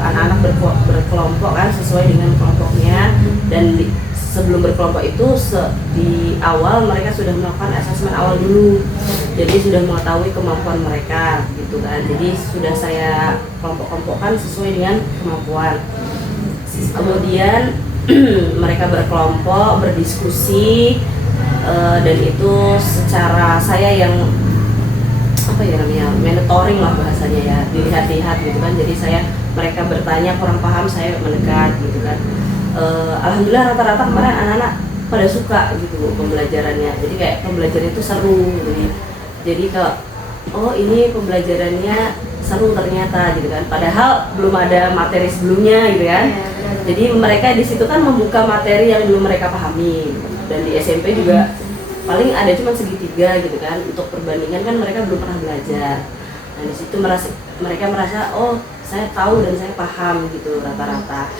anak-anak berkelompok kan sesuai dengan kelompoknya, dan sebelum berkelompok itu di awal mereka sudah melakukan asesmen awal dulu, jadi sudah mengetahui kemampuan mereka gitu kan. Jadi sudah saya kelompok-kelompokkan sesuai dengan kemampuan. Kemudian mereka berkelompok berdiskusi, dan itu secara saya yang apa ya namanya mentoring lah bahasanya ya, dilihat-lihat gitu kan. Jadi mereka bertanya kurang paham, saya mendekat gitu kan. Alhamdulillah rata-rata kemarin anak-anak pada suka gitu pembelajarannya. Jadi kayak pembelajaran itu seru gitu. Jadi kalau oh ini pembelajarannya seru ternyata gitu kan. Padahal belum ada materi sebelumnya gitu kan. Jadi mereka di situ kan membuka materi yang belum mereka pahami. Dan di SMP juga paling ada cuma segitiga gitu kan, untuk perbandingan kan mereka belum pernah belajar. Nah di situ mereka merasa oh saya tahu dan saya paham gitu rata-rata,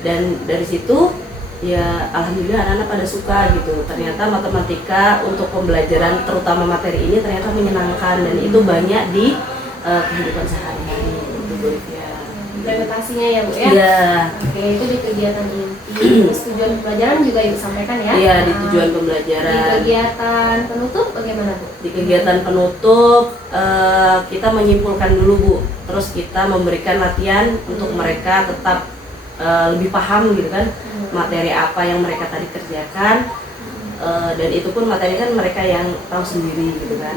dan dari situ ya alhamdulillah anak-anak pada suka gitu. Ternyata matematika untuk pembelajaran terutama materi ini ternyata menyenangkan, dan itu banyak di kehidupan sehari-hari gitu Bu ya. Implementasinya ya Bu ya? Iya. Oke, itu di kegiatan inti. Terus tujuan pembelajaran juga Ibu sampaikan ya? Iya, di Nah, tujuan pembelajaran. Di kegiatan penutup bagaimana Bu? Di kegiatan penutup kita menyimpulkan dulu Bu, terus kita memberikan latihan untuk mereka tetap lebih paham gitu kan materi apa yang mereka tadi kerjakan, dan itu pun materi kan mereka yang tahu sendiri gitu kan.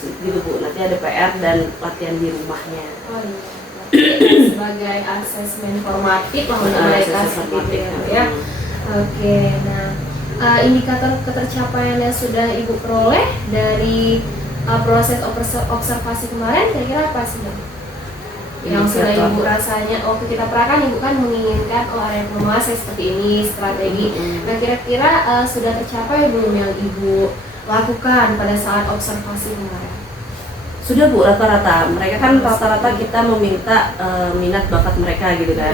Gitu Bu, nanti ada PR dan latihan di rumahnya. Oh iya. Sebagai asesmen formatif lah untuk mereka seperti itu ya. Oke, nah indikator ketercapaian yang sudah Ibu peroleh dari proses observasi kemarin kira-kira apa sih? Yang sudah Ibu rasanya waktu kita perakan Ibu kan menginginkan area penguasa seperti ini, strategi. Nah kira-kira sudah tercapai belum yang Ibu lakukan pada saat observasi kemarin? Sudah Bu, rata-rata mereka kan rata-rata kita meminta minat bakat mereka gitu kan.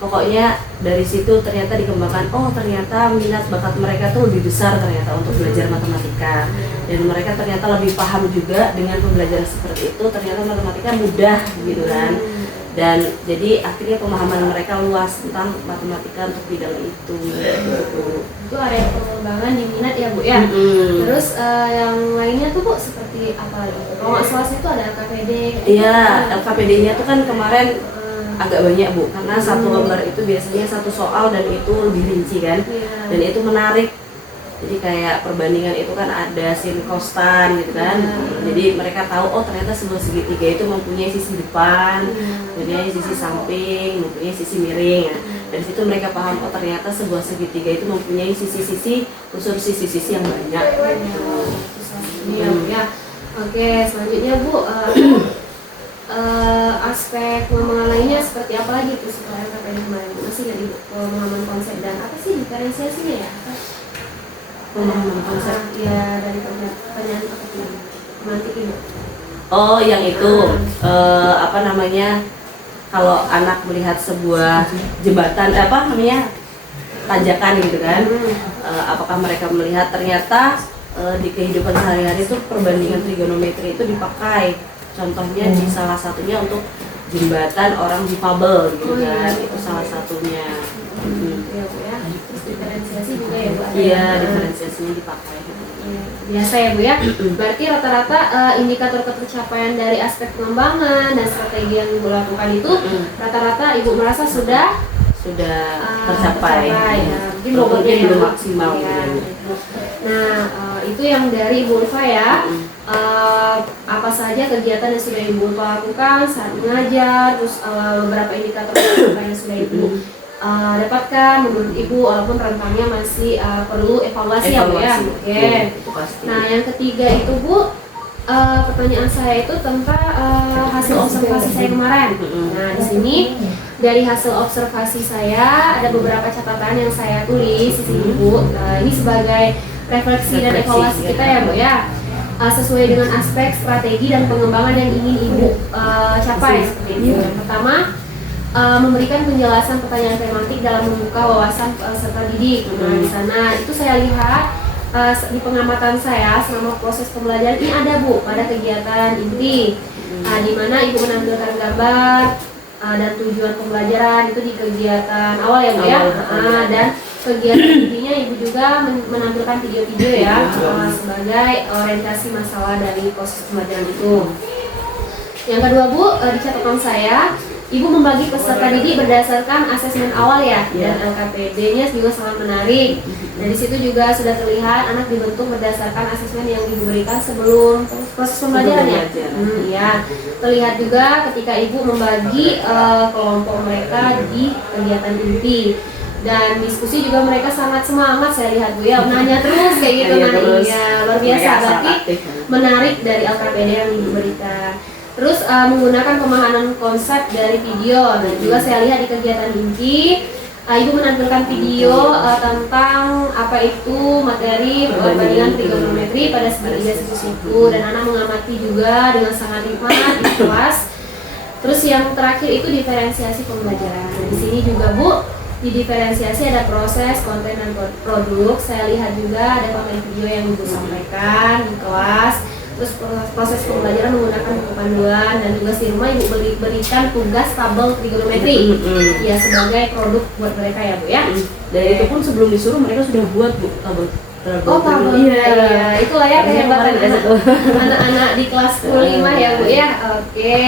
Pokoknya dari situ ternyata dikembangkan, oh ternyata minat bakat mereka tuh lebih besar ternyata untuk belajar matematika, dan mereka ternyata lebih paham juga dengan pembelajaran seperti itu. Ternyata matematika mudah gitu kan, dan jadi akhirnya pemahaman mereka luas tentang matematika untuk bidang itu gitu. Itu area pengembangan di minat ya Bu ya. Terus yang lainnya tuh Bu seperti apa lagi? Kalau nggak salah itu ada LKPD. Iya, LKPD-nya tuh kan kemarin agak banyak Bu, karena satu lembar itu biasanya satu soal dan itu lebih rinci kan, dan itu menarik. Jadi kayak perbandingan itu kan ada sin kostan gitu kan. Jadi mereka tahu oh ternyata sebuah segitiga itu mempunyai sisi depan, mempunyai sisi samping, mempunyai sisi miring. Nah, dari situ mereka paham oh ternyata sebuah segitiga itu mempunyai sisi-sisi, unsur sisi-sisi yang banyak. Iya Bu ya. Oke, selanjutnya Bu aspek pengembangan lainnya seperti apa lagi tuh setelah LKPD kemarin? Masih nggak di pemahaman konsep dan apa sih diferensiasinya ya? Pemahaman konsep ya dari pertanyaan apa sih? Nanti Ibu. Oh yang itu apa namanya, kalau anak melihat sebuah jembatan apa namanya tanjakan gitu kan, apakah mereka melihat ternyata di kehidupan sehari-hari itu perbandingan trigonometri itu dipakai, contohnya di salah satunya untuk jembatan orang difabel gitu kan, itu salah satunya. Ya Bu ya. Terus diferensiasi juga ya Bu? Iya, diferensiasinya dipakai. Biasa ya Bu ya. Berarti rata-rata indikator ketercapaian dari aspek pengembangan dan strategi yang Ibu lakukan itu rata-rata Ibu merasa sudah tercapai. Ya. Mungkin Mungkin belum ya. maksimal. Ya. Nah itu yang dari Ibu Ulfa ya. Apa saja kegiatan yang sudah Ibu Ulfa lakukan saat mengajar, terus beberapa indikator ketercapaian yang sudah Ibu dapatkan menurut Ibu, walaupun rentangnya masih perlu evaluasi ya Bu ya. Oke. Nah yang ketiga itu Bu, pertanyaan saya itu tentang hasil observasi saya kemarin. Nah di sini dari hasil observasi saya ada beberapa catatan yang saya tulis di sini Bu. Ini sebagai refleksi dan evaluasi kita ya Bu ya. Sesuai dengan aspek strategi dan pengembangan yang ingin Ibu capai seperti itu. Yang pertama, memberikan penjelasan pertanyaan tematik dalam membuka wawasan peserta didik. Nah, di sana itu saya lihat di pengamatan saya selama proses pembelajaran ini ada Bu pada kegiatan inti, di mana Ibu menampilkan gambar dan tujuan pembelajaran itu di kegiatan awal ya Bu ya. Dan kegiatan intinya Ibu juga menampilkan video-video ya sebagai orientasi masalah dari proses pembelajaran itu. Yang kedua Bu, di catatan saya Ibu membagi peserta didik berdasarkan asesmen awal ya, dan LKPD-nya juga sangat menarik. Dan di situ juga sudah terlihat anak dibentuk berdasarkan asesmen yang Ibu berikan sebelum proses pembelajaran ya. Iya, terlihat juga ketika Ibu membagi kelompok mereka di kegiatan inti. Dan diskusi juga mereka sangat semangat saya lihat Bu ya, nanya terus kayak gitu. Iya, luar biasa, berarti menarik dari LKPD yang Ibu berikan. Terus menggunakan pemahaman konsep dari video, dan juga saya lihat di kegiatan inti Ibu menampilkan video tentang apa itu materi perbandingan trigonometri pada segitiga siku-siku, dan anak mengamati juga dengan sangat nikmat di kelas. Terus yang terakhir itu diferensiasi pembelajaran. Di sini juga Bu, di diferensiasi ada proses, konten, dan produk. Saya lihat juga ada konten video yang Ibu sampaikan di kelas. Terus proses pembelajaran menggunakan buku panduan, dan juga di rumah Ibu berikan tugas tabel trigonometri ya sebagai produk buat mereka ya Bu ya. Dan itu pun sebelum disuruh mereka sudah buat Bu tabel. Oh tabel, iya. Itulah ya kehebatan anak-anak di kelas 5 ya Bu ya. Oke.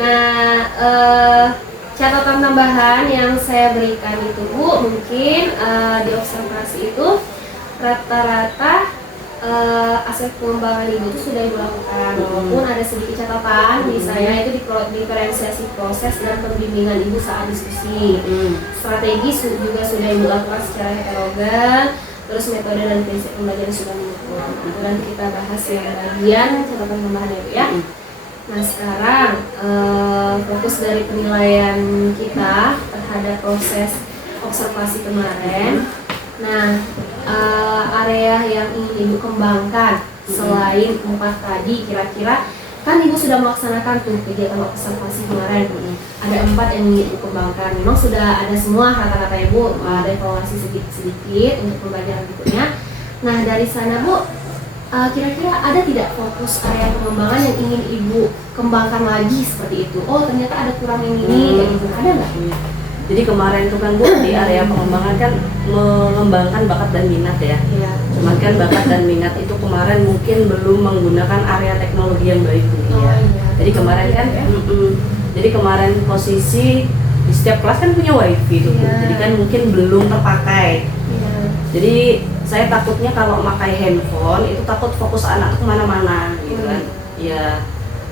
Nah, catatan tambahan yang saya berikan itu Bu, mungkin di observasi itu rata-rata aspek pengembangan Ibu itu sudah Ibu lakukan, walaupun ada sedikit catatan di saya itu di diferensiasi proses dan pembimbingan Ibu saat diskusi. Strategi juga sudah Ibu lakukan secara heterogen, terus metode dan prinsip pembelajaran sudah mengukur. Nanti kita bahas yang bagian catatan tambahan ya Bu ya. Nah sekarang fokus dari penilaian kita terhadap proses observasi kemarin. Nah, area yang ingin Ibu kembangkan selain 4 tadi, kira-kira kan Ibu sudah melaksanakan tuh kegiatan observasi kemarin. Ada 4 yang ingin Ibu kembangkan. Memang sudah ada semua kata-kata Ibu, ada evaluasi sedikit-sedikit untuk pembelajaran berikutnya. Nah, dari sana Bu, kira-kira ada tidak fokus area pengembangan yang ingin Ibu kembangkan lagi seperti itu? Oh, ternyata ada kurang yang ini, kayak gitu. Ada nggak? Jadi kemarin itu kan Bu di area pengembangan kan mengembangkan bakat dan minat ya. Iya. Cuman kan bakat dan minat itu kemarin mungkin belum menggunakan area teknologi yang baik Bu ya. Jadi kemarin kan jadi kemarin posisi di setiap kelas kan punya wifi tuh Bu. Jadi kan mungkin belum terpakai. Jadi saya takutnya kalau pakai handphone itu takut fokus anak tuh kemana-mana gitu kan. Ya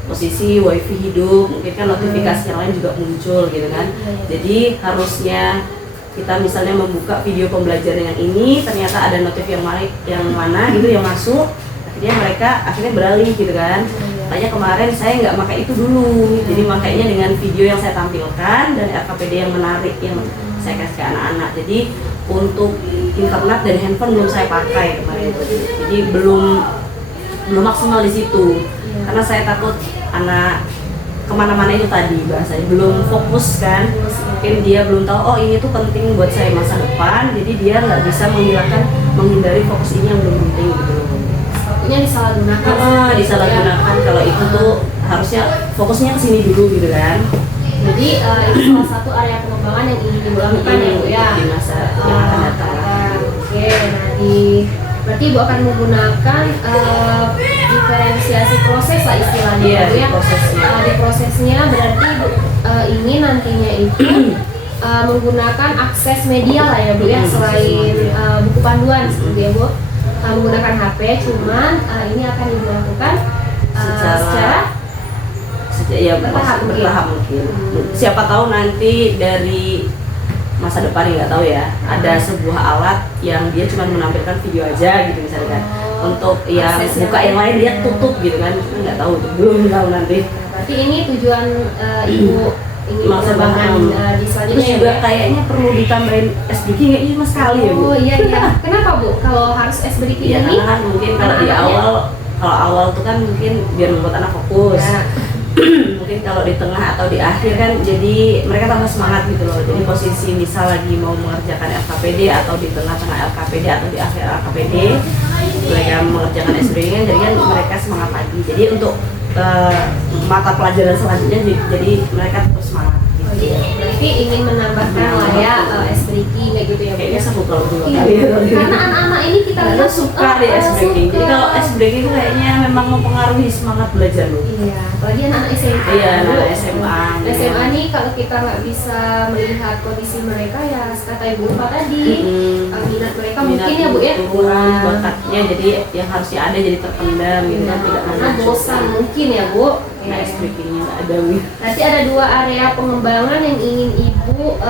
posisi wifi hidup, mungkin kan notifikasi yang lain juga muncul gitu kan. Jadi harusnya kita misalnya membuka video pembelajaran yang ini, ternyata ada notif yang mana gitu yang masuk, akhirnya mereka beralih gitu kan. Makanya kemarin saya nggak pakai itu dulu, jadi makainya dengan video yang saya tampilkan dan RKPD yang menarik yang saya kasih ke anak-anak. Jadi untuk internet dan handphone belum saya pakai kemarin itu, jadi belum maksimal di situ. Karena saya takut anak kemana-mana itu tadi bahasanya belum fokus kan, mungkin dia belum tahu oh ini tuh penting buat saya masa depan, jadi dia nggak bisa menghindari fokus ini yang belum penting gitu. Sepatunya disalahgunakan. Disalahgunakan kalau itu tuh harusnya fokusnya ke sini dulu gitu kan. Jadi itu salah satu area pengembangan yang ingin dilakukan ya Bu ya di masa yang akan datang. Oke, nah berarti Ibu akan menggunakan diferensiasi proses lah istilahnya Bu ya. Di prosesnya berarti Ibu ingin nantinya itu menggunakan akses media lah ya Bu ya, selain buku panduan seperti ya Bu, menggunakan HP, cuman ini akan Ibu lakukan secara bertahap mungkin. Siapa tahu nanti dari masa depan nggak tahu ya, ada sebuah alat yang dia cuma menampilkan video aja gitu misalkan. Untuk yang buka yang lain dia tutup gitu kan, nggak tahu tuh, belum tahu nanti. Berarti ini tujuan Ibu ingin pengembangan di selanjutnya. Terus juga kayaknya perlu ditambahin S-breaking ya, ini mas sekali ya Bu. Oh iya. Kenapa Bu? Kalau harus S-breaking ya, ini? Karena kan mungkin kalau di awal tuh kan mungkin biar membuat anak fokus. Mungkin kalau di tengah atau di akhir kan jadi mereka tambah semangat gitu loh. Jadi posisi misal lagi mau mengerjakan LKPD atau di tengah-tengah LKPD atau di akhir LKPD mereka mengerjakan S-breaking, jadi kan mereka semangat lagi. Jadi untuk mata pelajaran selanjutnya jadi mereka terus semangat gitu. Berarti ingin menambahkan lah ya S-breaking kayak gitu ya Bu. Kayaknya satu kalau dua Iya. kali. Karena anak-anak ini kita lihat suka di S-breaking. Jadi kalau S-breaking kayaknya memang mempengaruhi semangat belajar loh. Iya, apalagi anak SMA. Iya, anak SMA. SMA nih kalau kita nggak bisa melihat kondisi mereka ya kata Ibu Pak tadi, minat mereka mungkin ya Bu ya kurang bakatnya, jadi yang harusnya ada jadi terpendam gitu kan, tidak karena bosan mungkin ya Bu. Nah, S-breakingnya nggak ada nih. Nanti ada 2 area pengembangan yang ingin Ibu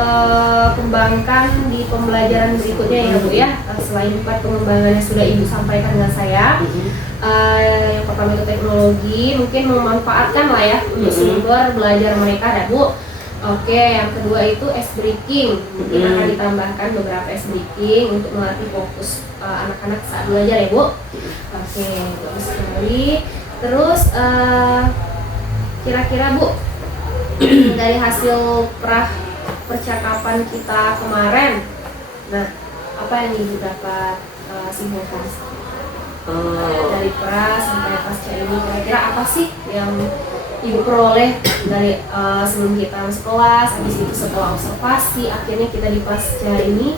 kembangkan di pembelajaran berikutnya ya Bu ya. Selain 4 pengembangan yang sudah Ibu sampaikan dengan saya, yang pertama itu teknologi, mungkin memanfaatkan lah ya untuk sumber belajar mereka ada Bu. Oke, yang kedua itu ice breaking. Mungkin akan ditambahkan beberapa ice breaking untuk melatih fokus anak-anak saat belajar ya Bu. Oke, bagus sekali. Terus kira-kira Bu, dari hasil percakapan kita kemarin, nah apa yang Ibu dapat simpulkan? Dari pra sampai pasca ini, kira-kira apa sih yang Ibu peroleh dari sebelum kita masuk kelas, habis itu setelah observasi, akhirnya kita di pasca ini,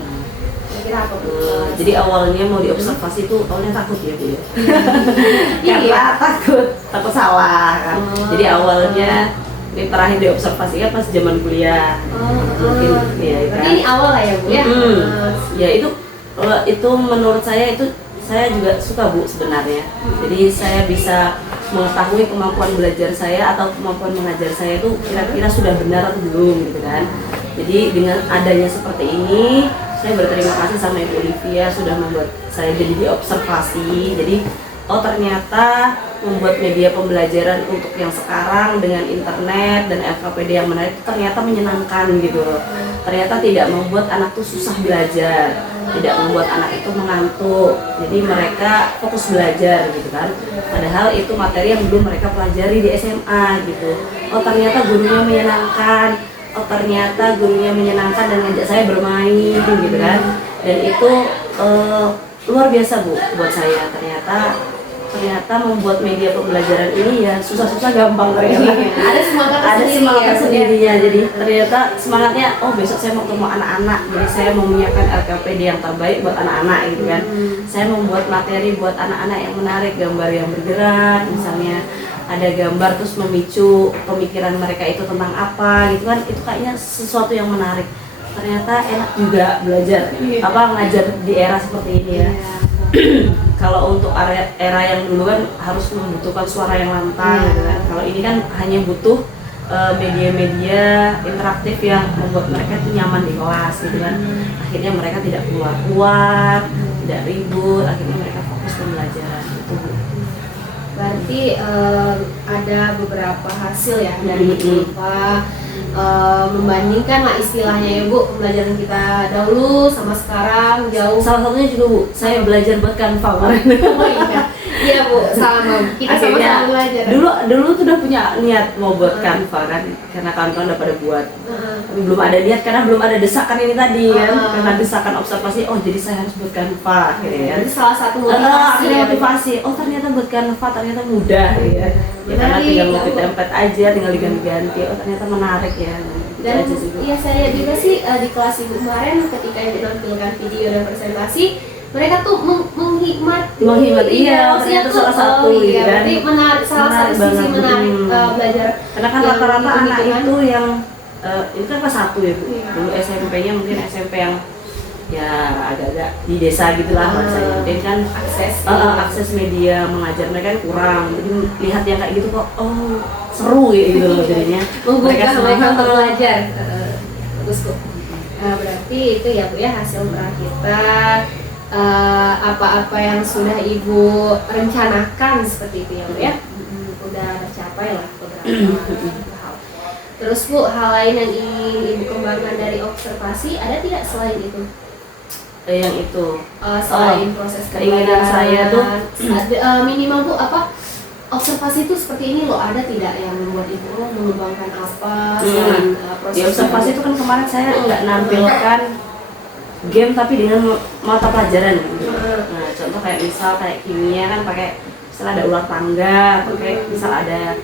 kira-kira apa Bu? Jadi awalnya mau diobservasi itu awalnya takut ya Bu ya. Iya. Karena takut salah kan. Jadi awalnya ini terakhir diobservasi kan pas zaman kuliah. Mungkin ya kan. Berarti ini awal lah ya Bu ya? Ya itu menurut saya itu saya juga suka Bu sebenarnya. Jadi saya bisa mengetahui kemampuan belajar saya atau kemampuan mengajar saya itu kira-kira sudah benar atau belum gitu kan. Jadi dengan adanya seperti ini, saya berterima kasih sama Ibu Olivia sudah membuat saya jadi diobservasi. Jadi oh ternyata membuat media pembelajaran untuk yang sekarang dengan internet dan LKPD yang menarik itu ternyata menyenangkan gitu loh. Ternyata tidak membuat anak tuh susah belajar, tidak membuat anak itu mengantuk. Jadi mereka fokus belajar gitu kan. Padahal itu materi yang belum mereka pelajari di SMA gitu. Oh ternyata gurunya menyenangkan. Oh ternyata gurunya menyenangkan dan ngajak saya bermain gitu kan. Dan itu luar biasa Bu buat saya. Ternyata membuat media pembelajaran ini ya susah-susah gampang ternyata. Ada semangat Sendirinya. Jadi ternyata semangatnya oh besok saya mau ketemu anak-anak. Jadi saya mau menyiapkan LKPD yang terbaik buat anak-anak gitu kan. Saya membuat materi buat anak-anak yang menarik, gambar yang bergerak misalnya. Ada gambar terus memicu pemikiran mereka itu tentang apa gitu kan. Itu kayaknya sesuatu yang menarik. Ternyata enak juga belajar ngajar di era seperti ini ya. Kalau untuk era yang dulu kan harus membutuhkan suara yang lantang gitu kan. Kalau ini kan hanya butuh media-media interaktif yang membuat mereka tuh nyaman di kelas gitu kan. Akhirnya mereka tidak keluar, tidak ribut, akhirnya mereka fokus pembelajaran itu Bu. Berarti ada beberapa hasil ya dari berupa membandingkan lah istilahnya ya Bu, pembelajaran kita dahulu sama sekarang jauh. Salah satunya juga Bu, saya belajar buat Canva kemarin. Oh iya Bu, sama kita sama-sama belajar. Dulu tuh udah punya niat mau buat Canva kan, karena kawan-kawan udah pada buat. Tapi belum ada niat karena belum ada desakan ini tadi kan, karena desakan observasi. Oh jadi saya harus buat Canva, gitu ya. Jadi salah satu motivasi. Oh ternyata buat Canva ternyata mudah, gitu ya. Ya karena tinggal mau template aja, tinggal diganti-ganti. Oh ternyata menarik ya. Dan iya saya lihat juga sih di kelas Ibu kemarin ketika menampilkan video dan presentasi, mereka tuh menghikmati iya ternyata salah satu iya, kan. berarti menarik, salah satu sisi menarik belajar. Karena kan rata-rata anak itu yang itu kan kelas 1 ya Bu. Dulu SMP-nya mungkin SMP yang ya agak-agak di desa gitulah bahasanya. Mungkin kan akses media mengajar mereka kan kurang. Jadi lihat yang kayak gitu kok oh seru gitu loh jadinya. Mereka untuk belajar. Bagus Bu. Berarti itu ya Bu ya hasil kita. Apa-apa yang sudah Ibu rencanakan seperti itu ya Bu ya, udah tercapai lah beberapa hal. Terus Bu, hal lain yang ingin Ibu kembangkan dari observasi ada tidak selain itu? Yang itu selain proses keinginan saya tuh minimal Bu apa observasi itu seperti ini loh, ada tidak yang membuat Ibu mengembangkan apa selain proses? Di observasi itu kan kemarin saya nggak nampilkan game tapi dengan mata pelajaran gitu. Nah contoh kayak misal kayak kimia kan pakai misal ada ular tangga, pakai misal ada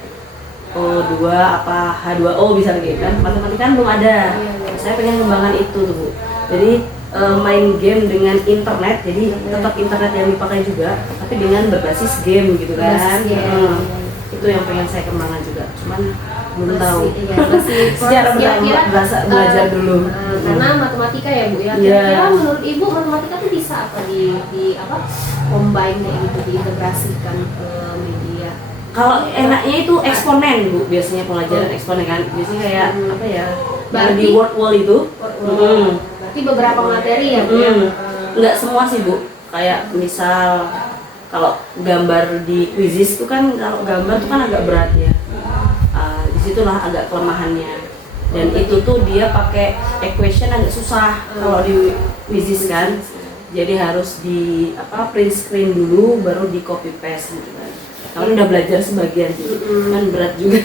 O2 apa H2O bisa gitu kan. Matematika kan belum ada. Saya pengen kembangkan itu tuh Bu. Jadi main game dengan internet, jadi tetap internet yang dipakai juga tapi dengan berbasis game gitu kan. Itu yang pengen saya kembangkan juga. Cuman belum tahu. Secara belajar dulu. Karena matematika ya Bu ya. Kira-kira menurut Ibu matematika itu bisa apa di apa combine kayak gitu, diintegrasikan ke media? Kalau enaknya itu eksponen Bu, biasanya pelajaran eksponen kan. Biasanya kayak apa ya? Yang di word wall itu. Berarti beberapa materi ya Bu ya. Enggak semua sih Bu. Kayak misal kalau gambar di quizzes itu kan kalau gambar itu kan agak berat ya. Disitulah agak kelemahannya. Dan itu tuh dia pakai equation agak susah kalau di Wizis kan. Jadi harus di print screen dulu baru di copy paste gitu kan. Kalau udah belajar sebagian sih, kan berat juga.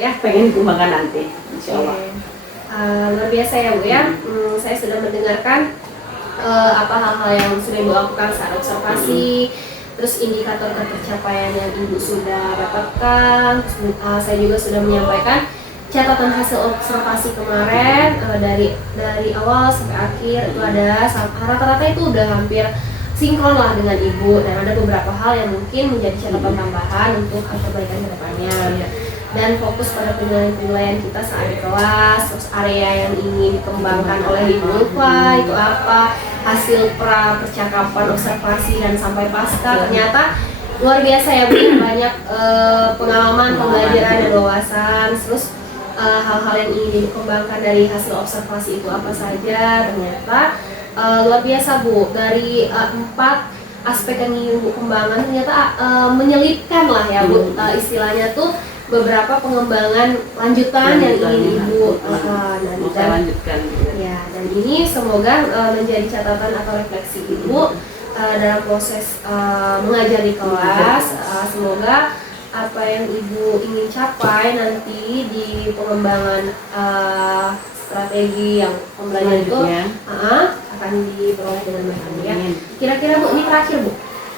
Ya. Pengen dikembangkan nanti, insya Allah. Luar biasa ya Bu ya. Saya sudah mendengarkan apa hal-hal yang sudah Ibu lakukan saat observasi, terus indikator ketercapaian yang Ibu sudah dapatkan. Saya juga sudah menyampaikan catatan hasil observasi kemarin dari awal sampai akhir itu ada rata-rata itu udah hampir sinkron lah dengan Ibu, dan ada beberapa hal yang mungkin menjadi catatan tambahan untuk perbaikan ke depannya. Dan fokus pada penilaian kita saat di kelas, terus area yang ingin dikembangkan oleh Ibu Ulfa itu apa, hasil percakapan, observasi dan sampai pasca ternyata luar biasa ya Bu, banyak pengalaman, pembelajaran dan wawasan, terus hal-hal yang ingin dikembangkan dari hasil observasi itu apa saja, ternyata luar biasa Bu, dari 4 aspek yang ingin Ibu kembangkan ternyata menyelipkan lah ya Bu, istilahnya tuh beberapa pengembangan lanjutan yang ingin Ibu lanjutkan. Ya, dan ini semoga menjadi catatan atau refleksi Ibu dalam proses mengajar di kelas. Semoga apa yang Ibu ingin capai nanti di pengembangan strategi yang pembelajaran itu akan diperoleh dengan baik ya. Kira-kira Bu, ini terakhir Bu,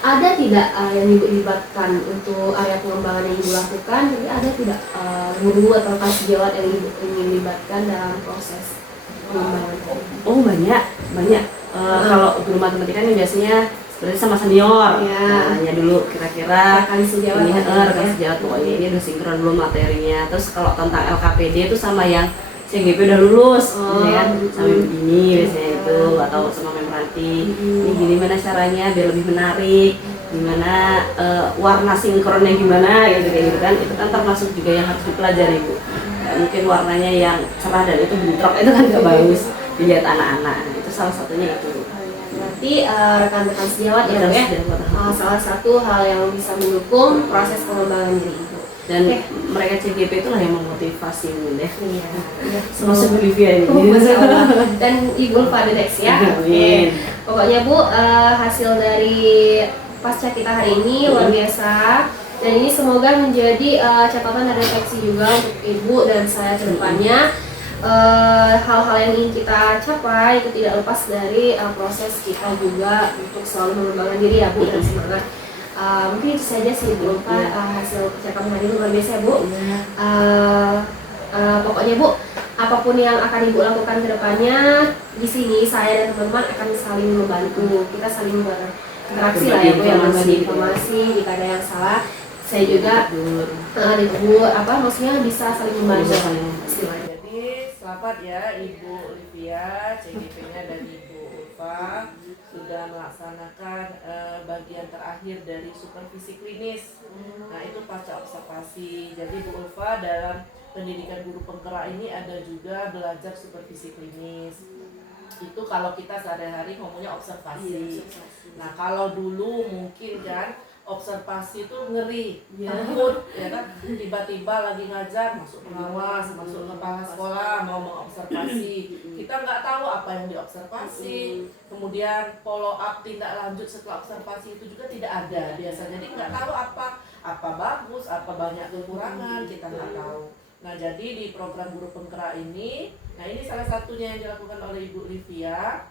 ada tidak yang Ibu libatkan untuk area pengembangan yang Ibu lakukan? Jadi ada tidak guru atau sejawat yang Ibu ingin libatkan dalam proses pengembangan? Oh banyak. Kalau guru matematika ini biasanya sebenarnya sama senior. Ya. Nanya dulu kira-kira Rekan sejawat. ini rekan sejawat pokoknya ini udah sinkron belum materinya. Terus kalau tentang LKPD itu sama yang CGP udah lulus, ya kan? Sama begini biasanya itu, atau sama Memranti. Ini gimana caranya biar lebih menarik, gimana warna sinkronnya gimana gitu kayak gitu kan. Itu kan termasuk juga yang harus dipelajari Bu. Nggak mungkin warnanya yang cerah dan itu bentrok, itu kan nggak bagus dilihat anak-anak. Itu salah satunya itu. Berarti rekan-rekan sejawat ya Bu ya, salah satu hal yang bisa mendukung proses pengembangan diri Ibu. Dan mereka CGP itulah yang memotivasi Bu deh. Iya. Termasuk Olivia ini. Masya Allah. Dan Ibu pada next ya. Amin. Pokoknya Bu, hasil dari pasca kita hari ini luar biasa, dan ini semoga menjadi catatan dan refleksi juga untuk Ibu dan saya ke depannya. Hal-hal yang ingin kita capai itu tidak lepas dari proses kita juga untuk selalu mengembangkan diri ya Bu, dan semangat. Mungkin itu saja sih Bu, hasil percakapan hari ini luar biasa ya Bu. Pokoknya Bu, apapun yang akan Ibu lakukan ke depannya, di sini saya dan teman-teman akan saling membantu. Kita saling berinteraksi lah ya Bu, yang berbagi informasi jika ada yang salah. Saya juga maksudnya bisa saling membantu istilahnya. Jadi selamat ya Ibu Olivia, CGP-nya dari Ibu Ulfa sudah melaksanakan bagian terakhir dari supervisi klinis. Nah itu pasca observasi. Jadi Bu Ulfa dalam pendidikan guru penggerak ini ada juga belajar supervisi klinis. Itu kalau kita sehari-hari ngomongnya observasi. Nah kalau dulu mungkin kan observasi itu ngeri, takut, ya kan? Tiba-tiba lagi ngajar, masuk pengawas, masuk kepala sekolah, mau mengobservasi. Kita nggak tahu apa yang diobservasi. Kemudian follow up tindak lanjut setelah observasi itu juga tidak ada biasanya. Jadi nggak tahu apa bagus, apa banyak kekurangan, kita nggak tahu. Nah jadi di program guru penggerak ini, nah ini salah satunya yang dilakukan oleh Ibu Olivia.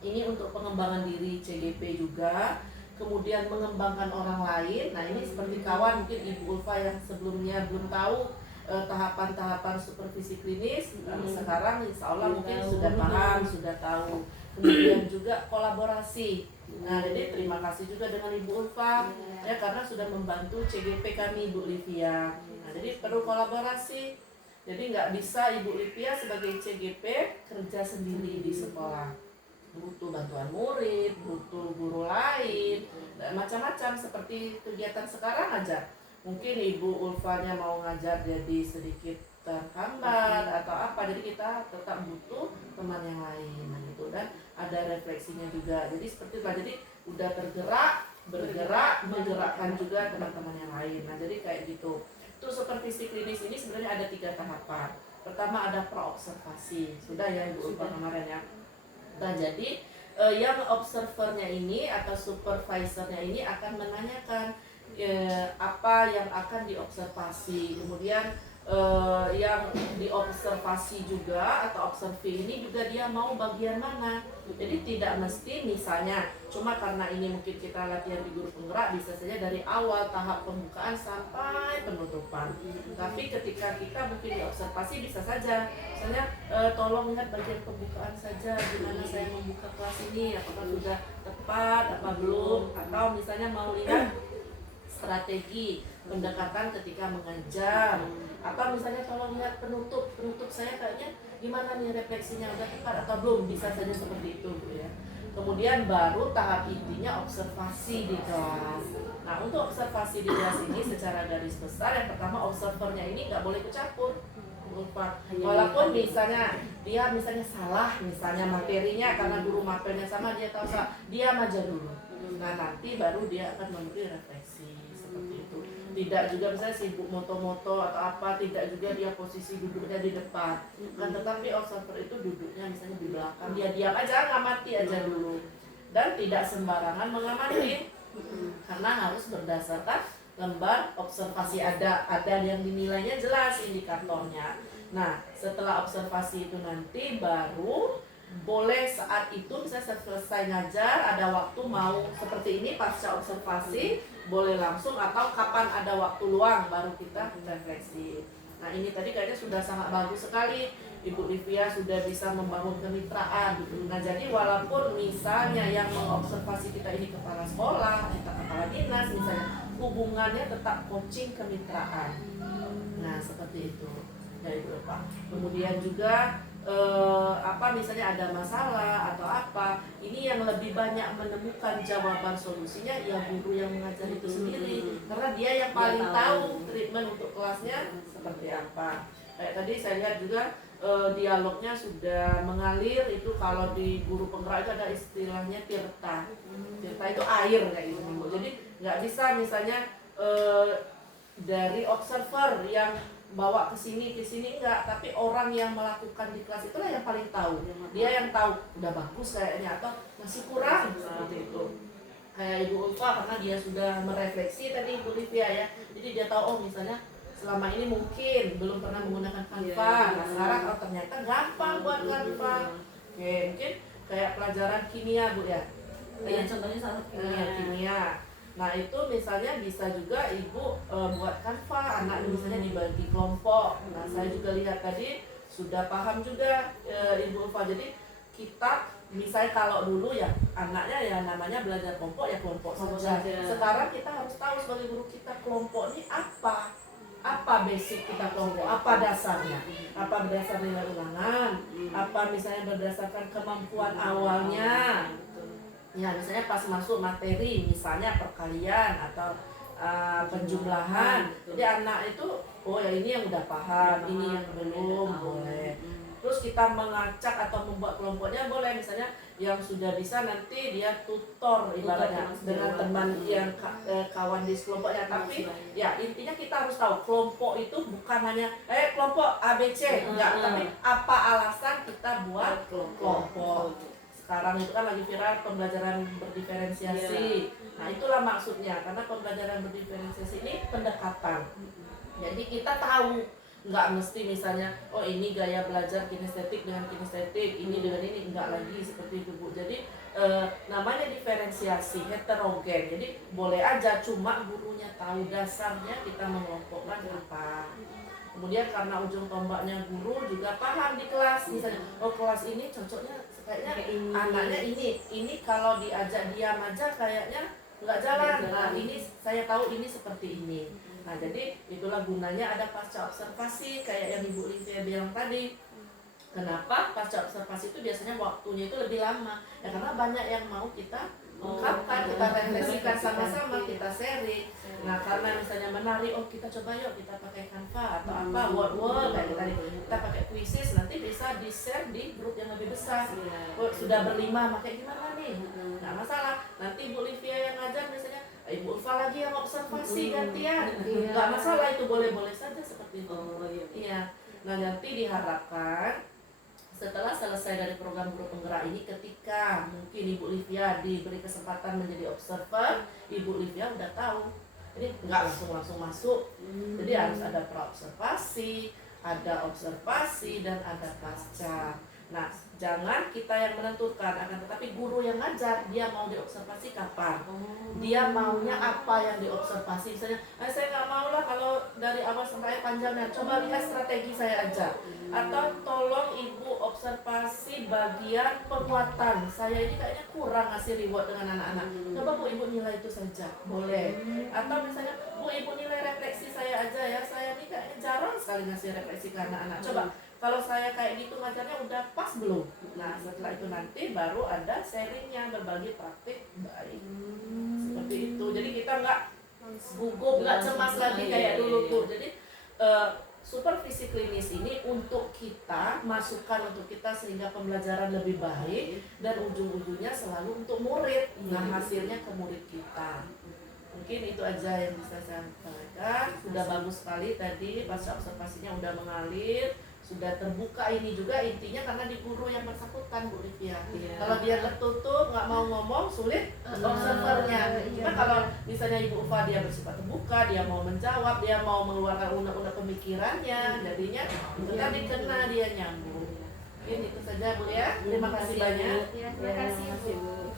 Ini untuk pengembangan diri CGP juga. Kemudian mengembangkan orang lain. Nah ini seperti kawan mungkin Ibu Ulfa yang sebelumnya belum tahu tahapan-tahapan supervisi klinis, sekarang insya Allah mungkin sudah paham, sudah tahu. Kemudian juga kolaborasi. Nah jadi terima kasih juga dengan Ibu Ulfa ya karena sudah membantu CGP kami Ibu Olivia. Nah jadi perlu kolaborasi. Jadi nggak bisa Ibu Olivia sebagai CGP kerja sendiri di sekolah. Butuh bantuan murid, butuh guru lain, dan macam-macam seperti kegiatan sekarang aja. Mungkin Ibu Ulfanya mau ngajar jadi sedikit terhambat atau apa, jadi kita tetap butuh teman yang lain gitu, dan ada refleksinya juga. Jadi seperti itu, jadi udah bergerak, menggerakkan juga teman-teman yang lain. Nah jadi kayak gitu. Itu supervisi klinis ini sebenarnya ada 3 tahapan. Pertama ada pra-observasi, sudah ya Ibu Ulfa kemarin ya. Nah jadi yang observernya ini atau supervisornya ini akan menanyakan apa yang akan diobservasi, kemudian yang diobservasi juga atau observi ini juga dia mau bagian mana. Jadi tidak mesti misalnya cuma karena ini mungkin kita latihan di guru penggerak, bisa saja dari awal tahap pembukaan sampai penutupan. Tapi ketika kita mungkin diobservasi bisa saja misalnya tolong lihat bagian pembukaan saja, gimana saya membuka kelas ini, apakah sudah tepat apa belum, atau misalnya mau lihat strategi pendekatan ketika mengajar, atau misalnya tolong lihat penutup saya kayaknya gimana nih, refleksinya udah tepat atau belum, bisa saja seperti itu Bu ya. Kemudian baru tahap intinya observasi di kelas. Nah untuk observasi di kelas ini secara garis besar yang pertama observernya ini nggak boleh kecampur. Walaupun misalnya dia misalnya salah misalnya materinya karena guru mapelnya sama dia tahu salah, diam aja dulu. Nah nanti baru dia akan memberi refleksi seperti itu. Tidak juga misalnya sibuk moto-moto atau apa, tidak juga dia posisi duduknya di depan. Kan tetapi observer itu duduknya misalnya di belakang, dia diam aja, ngamati aja dulu. Dan tidak sembarangan mengamati, karena harus berdasarkan lembar observasi, ada yang dinilainya jelas indikatornya. Nah setelah observasi itu nanti baru boleh saat itu misalnya selesai ngajar ada waktu mau seperti ini pasca observasi boleh langsung, atau kapan ada waktu luang baru kita refleksi. Nah ini tadi kayaknya sudah sangat bagus sekali Ibu Livia sudah bisa membangun kemitraan. Nah jadi walaupun misalnya yang mengobservasi kita ini kepala sekolah, kepala dinas misalnya, hubungannya tetap coaching kemitraan. Nah seperti itu ya Ibu Pak. Kemudian juga misalnya ada masalah atau apa, ini yang lebih banyak menemukan jawaban solusinya ya guru yang mengajar itu sendiri, karena dia yang paling tahu treatment untuk kelasnya seperti apa. Kayak tadi saya lihat juga dialognya sudah mengalir, itu kalau di guru penggerak itu ada istilahnya tirta itu air kayak gitu. Jadi nggak bisa misalnya dari observer yang bawa ke sini enggak, tapi orang yang melakukan di kelas itulah yang paling tahu. Dia yang tahu udah bagus kayaknya atau masih kurang seperti itu. Kayak Ibu Ulfa karena dia sudah merefleksi tadi Ibu Livia ya. Jadi dia tahu oh misalnya selama ini mungkin belum pernah menggunakan Canva. Nah sekarang oh ternyata gampang buat Canva. Oke, mungkin kayak pelajaran kimia Bu ya. Ya contohnya salah Kimia. Nah itu misalnya bisa juga ibu buat Canva, anak misalnya dibagi kelompok. Nah saya juga lihat tadi sudah paham juga Ibu Ulfa. Jadi kita misalnya kalau dulu ya anaknya ya namanya belajar kelompok ya kelompok saja. Sekarang kita harus tahu sebagai guru kita kelompok ini apa basic kita kelompok, apa dasarnya, apa berdasar nilai ulangan, apa misalnya berdasarkan kemampuan awalnya. Ya misalnya pas masuk materi misalnya perkalian atau penjumlahan, jadi anak itu oh ya ini yang udah paham, ini yang belum boleh. Terus kita mengacak atau membuat kelompoknya boleh, misalnya yang sudah bisa nanti dia tutor ibaratnya dengan teman yang kawan di kelompoknya. Tapi ya intinya kita harus tahu kelompok itu bukan hanya kelompok ABC, enggak, tapi apa alasan kita buat kelompok. Sekarang itu kan lagi viral pembelajaran berdiferensiasi. Nah itulah maksudnya, karena pembelajaran berdiferensiasi ini pendekatan. Jadi kita tahu, nggak mesti misalnya, oh ini gaya belajar kinestetik dengan kinestetik, ini dengan ini, enggak lagi seperti itu Bu. Jadi namanya diferensiasi, heterogen. Jadi boleh aja, cuma gurunya tahu dasarnya kita mengelompokkan apa. Kemudian karena ujung tombaknya guru juga paham di kelas, misalnya oh kelas ini cocoknya kayaknya anaknya ini kalau diajak diam aja kayaknya nggak jalan. Nah ini saya tahu ini seperti ini. Nah jadi itulah gunanya ada pasca observasi kayak yang Ibu Livia bilang tadi. Kenapa pasca observasi itu biasanya waktunya itu lebih lama? Ya karena banyak yang mau kita ungkapkan, kita refleksikan sama-sama, kita sharing. Nah karena misalnya menari, oh kita coba yuk kita pakai Canva atau apa, word kayak tadi kita pakai quizzes, nanti bisa di share di grup yang lebih besar. Oh, sudah berlima, pakai gimana nih? Nggak masalah. Nanti Bu Livia yang ngajar misalnya, Ibu Ulfa lagi yang observasi gantian, nggak masalah, itu boleh-boleh saja seperti itu. Iya. Nah, nanti diharapkan setelah selesai dari program guru penggerak ini, ketika mungkin Ibu Livia diberi kesempatan menjadi observer, Ibu Livia udah tahu. Jadi nggak langsung masuk. Jadi harus ada praobservasi, ada observasi, dan ada pasca. Nah, jangan kita yang menentukan, akan tetapi guru yang ngajar, dia mau diobservasi kapan, dia maunya apa yang diobservasi. Misalnya, saya nggak mau lah kalau dari awal sampai panjangnya, coba lihat strategi saya aja, atau tolong ibu observasi bagian penguatan, saya ini kayaknya kurang ngasih reward dengan anak-anak, coba bu ibu nilai itu saja, boleh. Atau misalnya, bu ibu nilai refleksi saya aja ya, saya ini kayaknya jarang sekali ngasih refleksi ke anak-anak, coba kalau saya kayak gitu ngajarnya udah pas belum? Nah, setelah itu nanti baru ada sharingnya, berbagi praktik baik. Seperti itu. Jadi kita nggak gugup, nggak cemas lagi kayak dulu tuh. Jadi supervisi klinis ini untuk kita, masukan untuk kita sehingga pembelajaran lebih baik, dan ujung-ujungnya selalu untuk murid. Nah, hasilnya ke murid kita. Mungkin itu aja yang bisa saya sampaikan. Sudah bagus sekali tadi, pasca observasinya udah mengalir, sudah terbuka. Ini juga intinya karena di guru yang bersangkutan, Bu Livia. Kalau dia tertutup, nggak mau ngomong, sulit observernya. Cuma kalau misalnya Ibu Ufa dia bersifat terbuka, dia mau menjawab, dia mau mengeluarkan unek-unek pemikirannya, jadinya itu tadi kena dia nyambung. Mungkin itu saja Bu ya. Terima kasih banyak. Ya, terima kasih Bu.